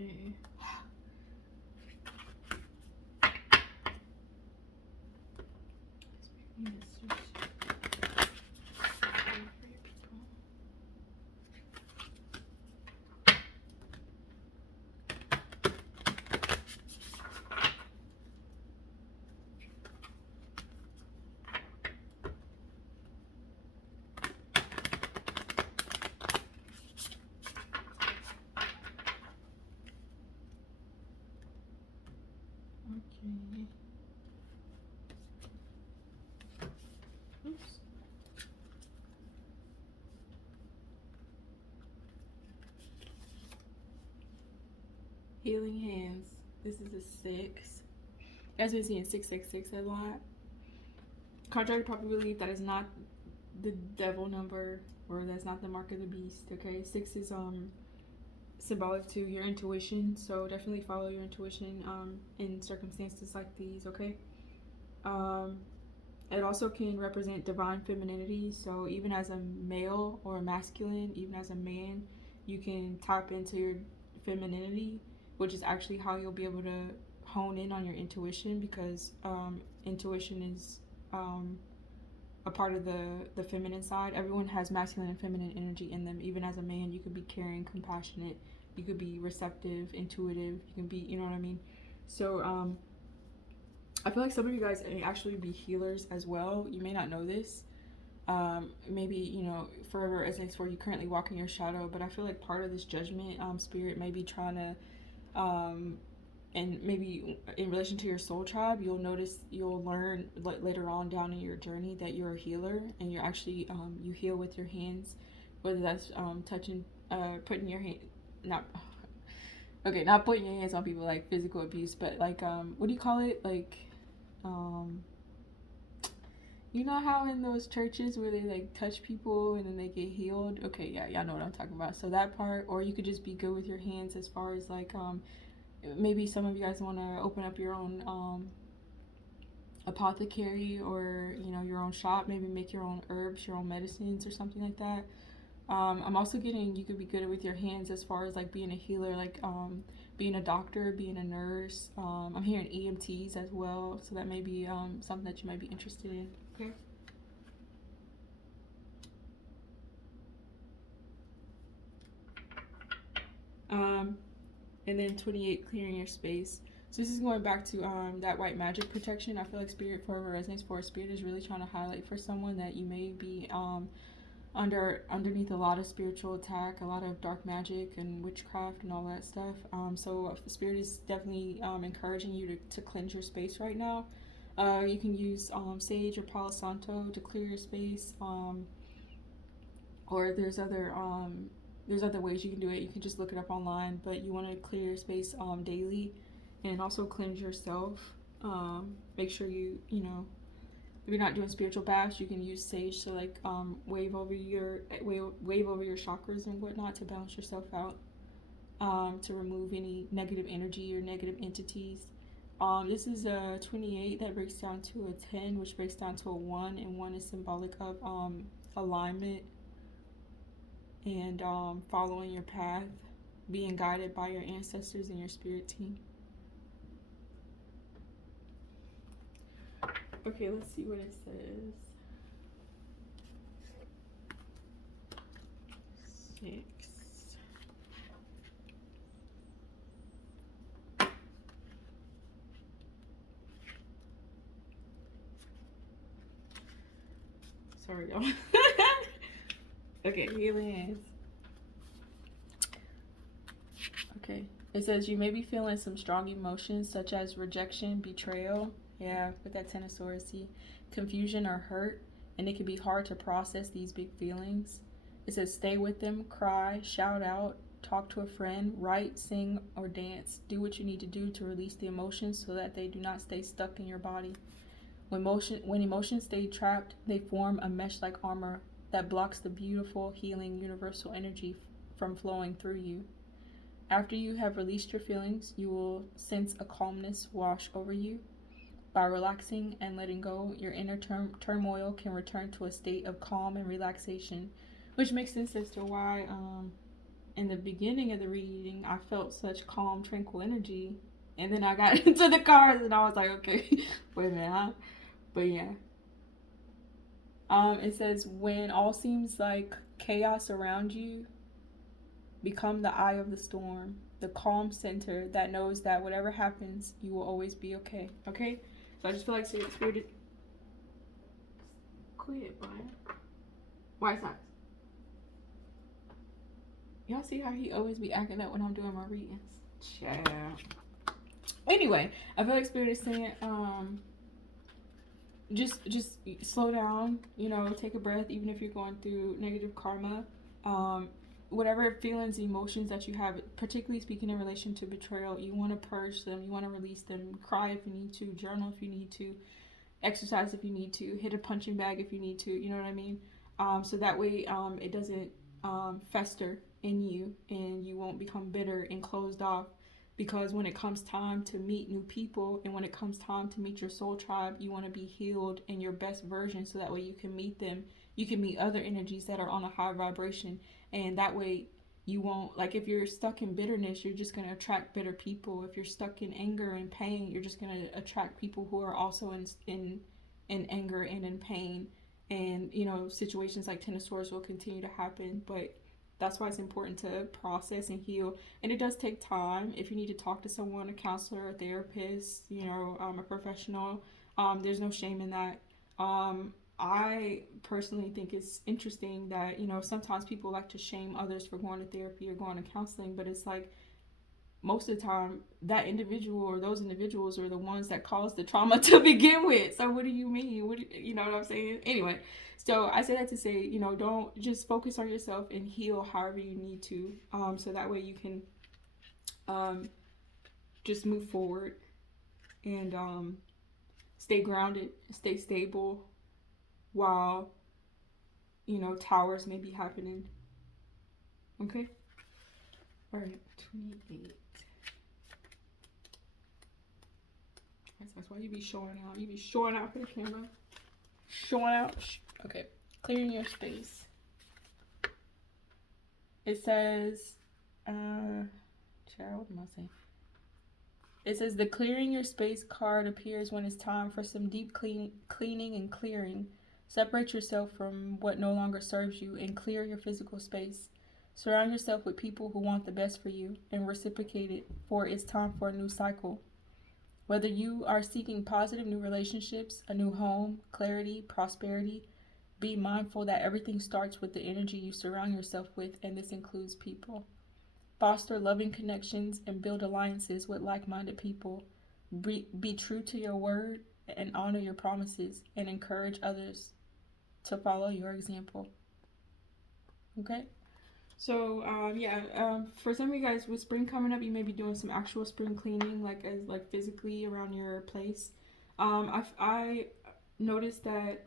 Okay. Healing hands. This is a 6. You guys been seeing 666 a lot. Contrary popular belief, that is not the devil number, or that's not the mark of the beast. Okay, 6 is symbolic to your intuition, so definitely follow your intuition in circumstances like these. Okay. It also can represent divine femininity, so even as a male or a masculine, even as a man, you can tap into your femininity, which is actually how you'll be able to hone in on your intuition, because intuition is a part of the feminine side. Everyone has masculine and feminine energy in them. Even as a man, you could be caring, compassionate, you could be receptive, intuitive, you can be, you know what I mean? So I feel like some of you guys may actually be healers as well. You may not know this. Maybe, you know, forever resonates for you currently walking your shadow, but I feel like part of this judgment spirit may be trying to and maybe in relation to your soul tribe, you'll learn later on down in your journey that you're a healer, and you're actually you heal with your hands, whether that's touching, putting your hand, not putting your hands on people like physical abuse, but like what do you call it, like you know how in those churches where they like touch people and then they get healed? Okay, yeah, y'all know what I'm talking about. So that part, or you could just be good with your hands as far as like maybe some of you guys want to open up your own apothecary, or you know, your own shop, maybe make your own herbs, your own medicines or something like that. I'm also getting you could be good with your hands as far as like being a healer, like being a doctor, being a nurse. I'm hearing EMTs as well, so that may be something that you might be interested in. Okay. And then 28, clearing your space. So this is going back to that white magic protection. I feel like spirit forever resonates for a spirit is really trying to highlight for someone that you may be underneath a lot of spiritual attack, a lot of dark magic and witchcraft and all that stuff. So the spirit is definitely encouraging you to cleanse your space right now. You can use sage or Palo Santo to clear your space, or there's other ways you can do it. You can just look it up online, but you want to clear your space daily, and also cleanse yourself. Make sure you know, if you're not doing spiritual baths, you can use sage to like wave over your chakras and whatnot to balance yourself out, to remove any negative energy or negative entities. This is a 28 that breaks down to a 10, which breaks down to a 1, and 1 is symbolic of alignment and following your path, being guided by your ancestors and your spirit team. Okay, let's see what it says. 6. Sorry, y'all. Okay, healing hands. Okay, it says you may be feeling some strong emotions such as rejection, betrayal. Yeah, with that Ten of Swords, see, confusion or hurt, and it can be hard to process these big feelings. It says stay with them, cry, shout out, talk to a friend, write, sing, or dance. Do what you need to do to release the emotions so that they do not stay stuck in your body. When emotions stay trapped, they form a mesh-like armor that blocks the beautiful, healing, universal energy from flowing through you. After you have released your feelings, you will sense a calmness wash over you. By relaxing and letting go, your inner turmoil can return to a state of calm and relaxation, which makes sense as to why in the beginning of the reading I felt such calm, tranquil energy, and then I got into the cards and I was like, okay, wait a minute, huh? But yeah. It says when all seems like chaos around you, become the eye of the storm, the calm center that knows that whatever happens, you will always be okay. Okay? So I just feel like Spirit. Quit, Brian. White socks. Y'all see how he always be acting up when I'm doing my readings? Child. Anyway, I feel like Spirit is saying, just slow down. You know, take a breath, even if you're going through negative karma. whatever feelings, emotions that you have, particularly speaking in relation to betrayal, you want to purge them, you want to release them, cry if you need to, journal if you need to, exercise if you need to, hit a punching bag if you need to, you know what I mean? So that way it doesn't fester in you, and you won't become bitter and closed off. Because when it comes time to meet new people, and when it comes time to meet your soul tribe, you want to be healed in your best version, so that way you can meet them. You can meet other energies that are on a high vibration, and that way you won't, like, if you're stuck in bitterness, you're just going to attract bitter people. If you're stuck in anger and pain, you're just going to attract people who are also in anger and in pain. And situations like Ten of Swords will continue to happen. But that's why it's important to process and heal. And it does take time. If you need to talk to someone, a counselor, a therapist, a professional, there's no shame in that. I personally think it's interesting that, sometimes people like to shame others for going to therapy or going to counseling, but it's like, most of the time, that individual or those individuals are the ones that caused the trauma to begin with. So what do you mean? You know what I'm saying? Anyway, so I say that to say, don't just focus on yourself and heal however you need to. So that way you can just move forward and stay grounded, stay stable while, towers may be happening. Okay? All right, 28. That's why you be showing out. You be showing out for the camera. Showing out. Okay. Clearing your space. It says, what am I saying? It says the clearing your space card appears when it's time for some deep cleaning and clearing. Separate yourself from what no longer serves you and clear your physical space. Surround yourself with people who want the best for you and reciprocate it, for it's time for a new cycle. Whether you are seeking positive new relationships, a new home, clarity, prosperity, be mindful that everything starts with the energy you surround yourself with, and this includes people. Foster loving connections and build alliances with like-minded people. Be true to your word and honor your promises, and encourage others to follow your example. Okay? So for some of you guys, with spring coming up, you may be doing some actual spring cleaning, like physically around your place. I noticed that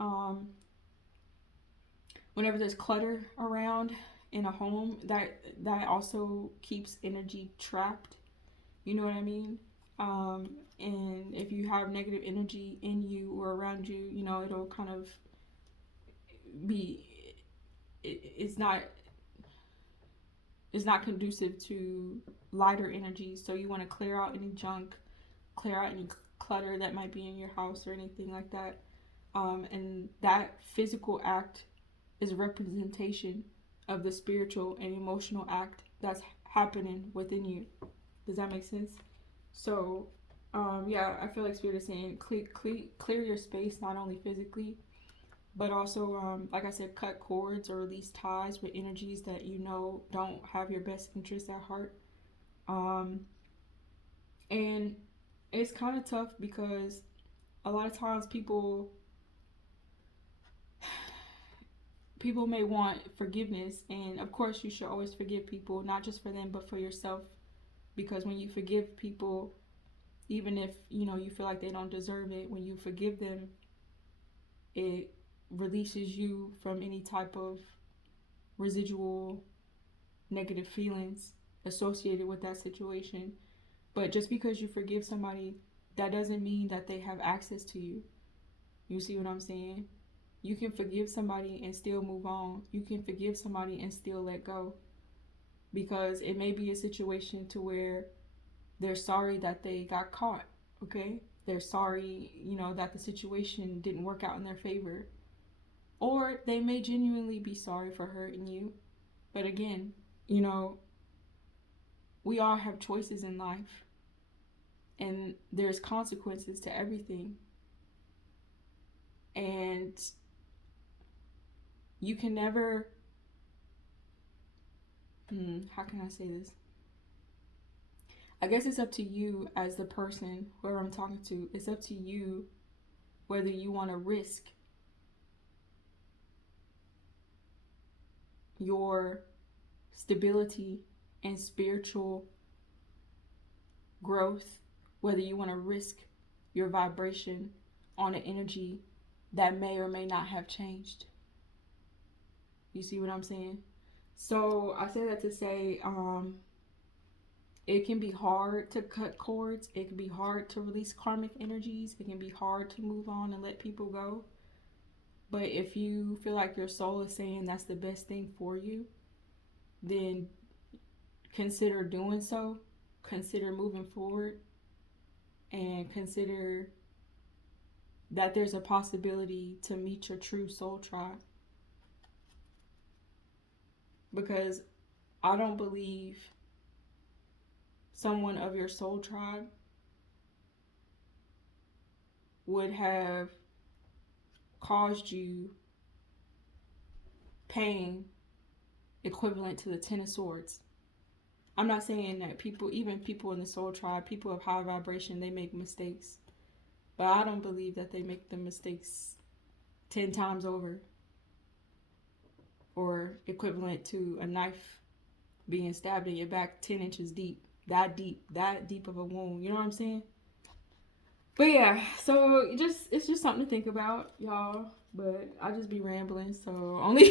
whenever there's clutter around in a home, that also keeps energy trapped. You know what I mean? And if you have negative energy in you or around you, it'll kind of be. It's not conducive to lighter energies. So you want to clear out any junk, clear out any clutter that might be in your house or anything like that. And that physical act is a representation of the spiritual and emotional act that's happening within you. Does that make sense? So, I feel like Spirit is saying clear your space, not only physically, but also, like I said, cut cords or release ties with energies that don't have your best interests at heart. And it's kind of tough because a lot of times people may want forgiveness, and of course you should always forgive people, not just for them but for yourself, because when you forgive people, even if you feel like they don't deserve it, when you forgive them, it releases you from any type of residual negative feelings associated with that situation. But just because you forgive somebody, that doesn't mean that they have access to you. You see what I'm saying? You can forgive somebody and still move on. You can forgive somebody and still let go, because it may be a situation to where they're sorry that they got caught. Okay, they're sorry that the situation didn't work out in their favor. Or they may genuinely be sorry for hurting you. But again, we all have choices in life. And there's consequences to everything. And you can never... how can I say this? I guess it's up to you as the person, whoever I'm talking to. It's up to you whether you want to risk your stability and spiritual growth, whether you want to risk your vibration on an energy that may or may not have changed. You see what I'm saying? So I say that to say, it can be hard to cut cords. It can be hard to release karmic energies. It can be hard to move on and let people go. But if you feel like your soul is saying that's the best thing for you, then consider doing so. Consider moving forward. And consider that there's a possibility to meet your true soul tribe. Because I don't believe someone of your soul tribe would have caused you pain equivalent to the Ten of Swords. I'm not saying that even people in the soul tribe, people of high vibration, they make mistakes. But I don't believe that they make the mistakes 10 times over, or equivalent to a knife being stabbed in your back 10 inches deep. That deep of a wound. You know what I'm saying? But yeah, so it's just something to think about, y'all. But I just be rambling, so only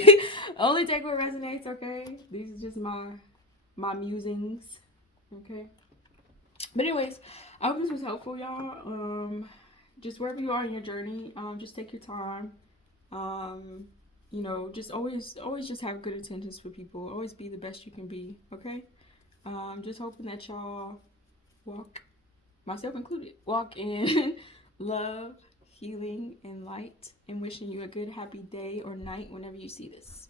take what resonates, okay? These are just my musings, okay? But anyways, I hope this was helpful, y'all. Just wherever you are in your journey, just take your time. You know, just always just have good intentions for people. Always be the best you can be, okay? Just hoping that y'all walk, myself included, walk in love, healing, and light, and wishing you a good, happy day or night whenever you see this.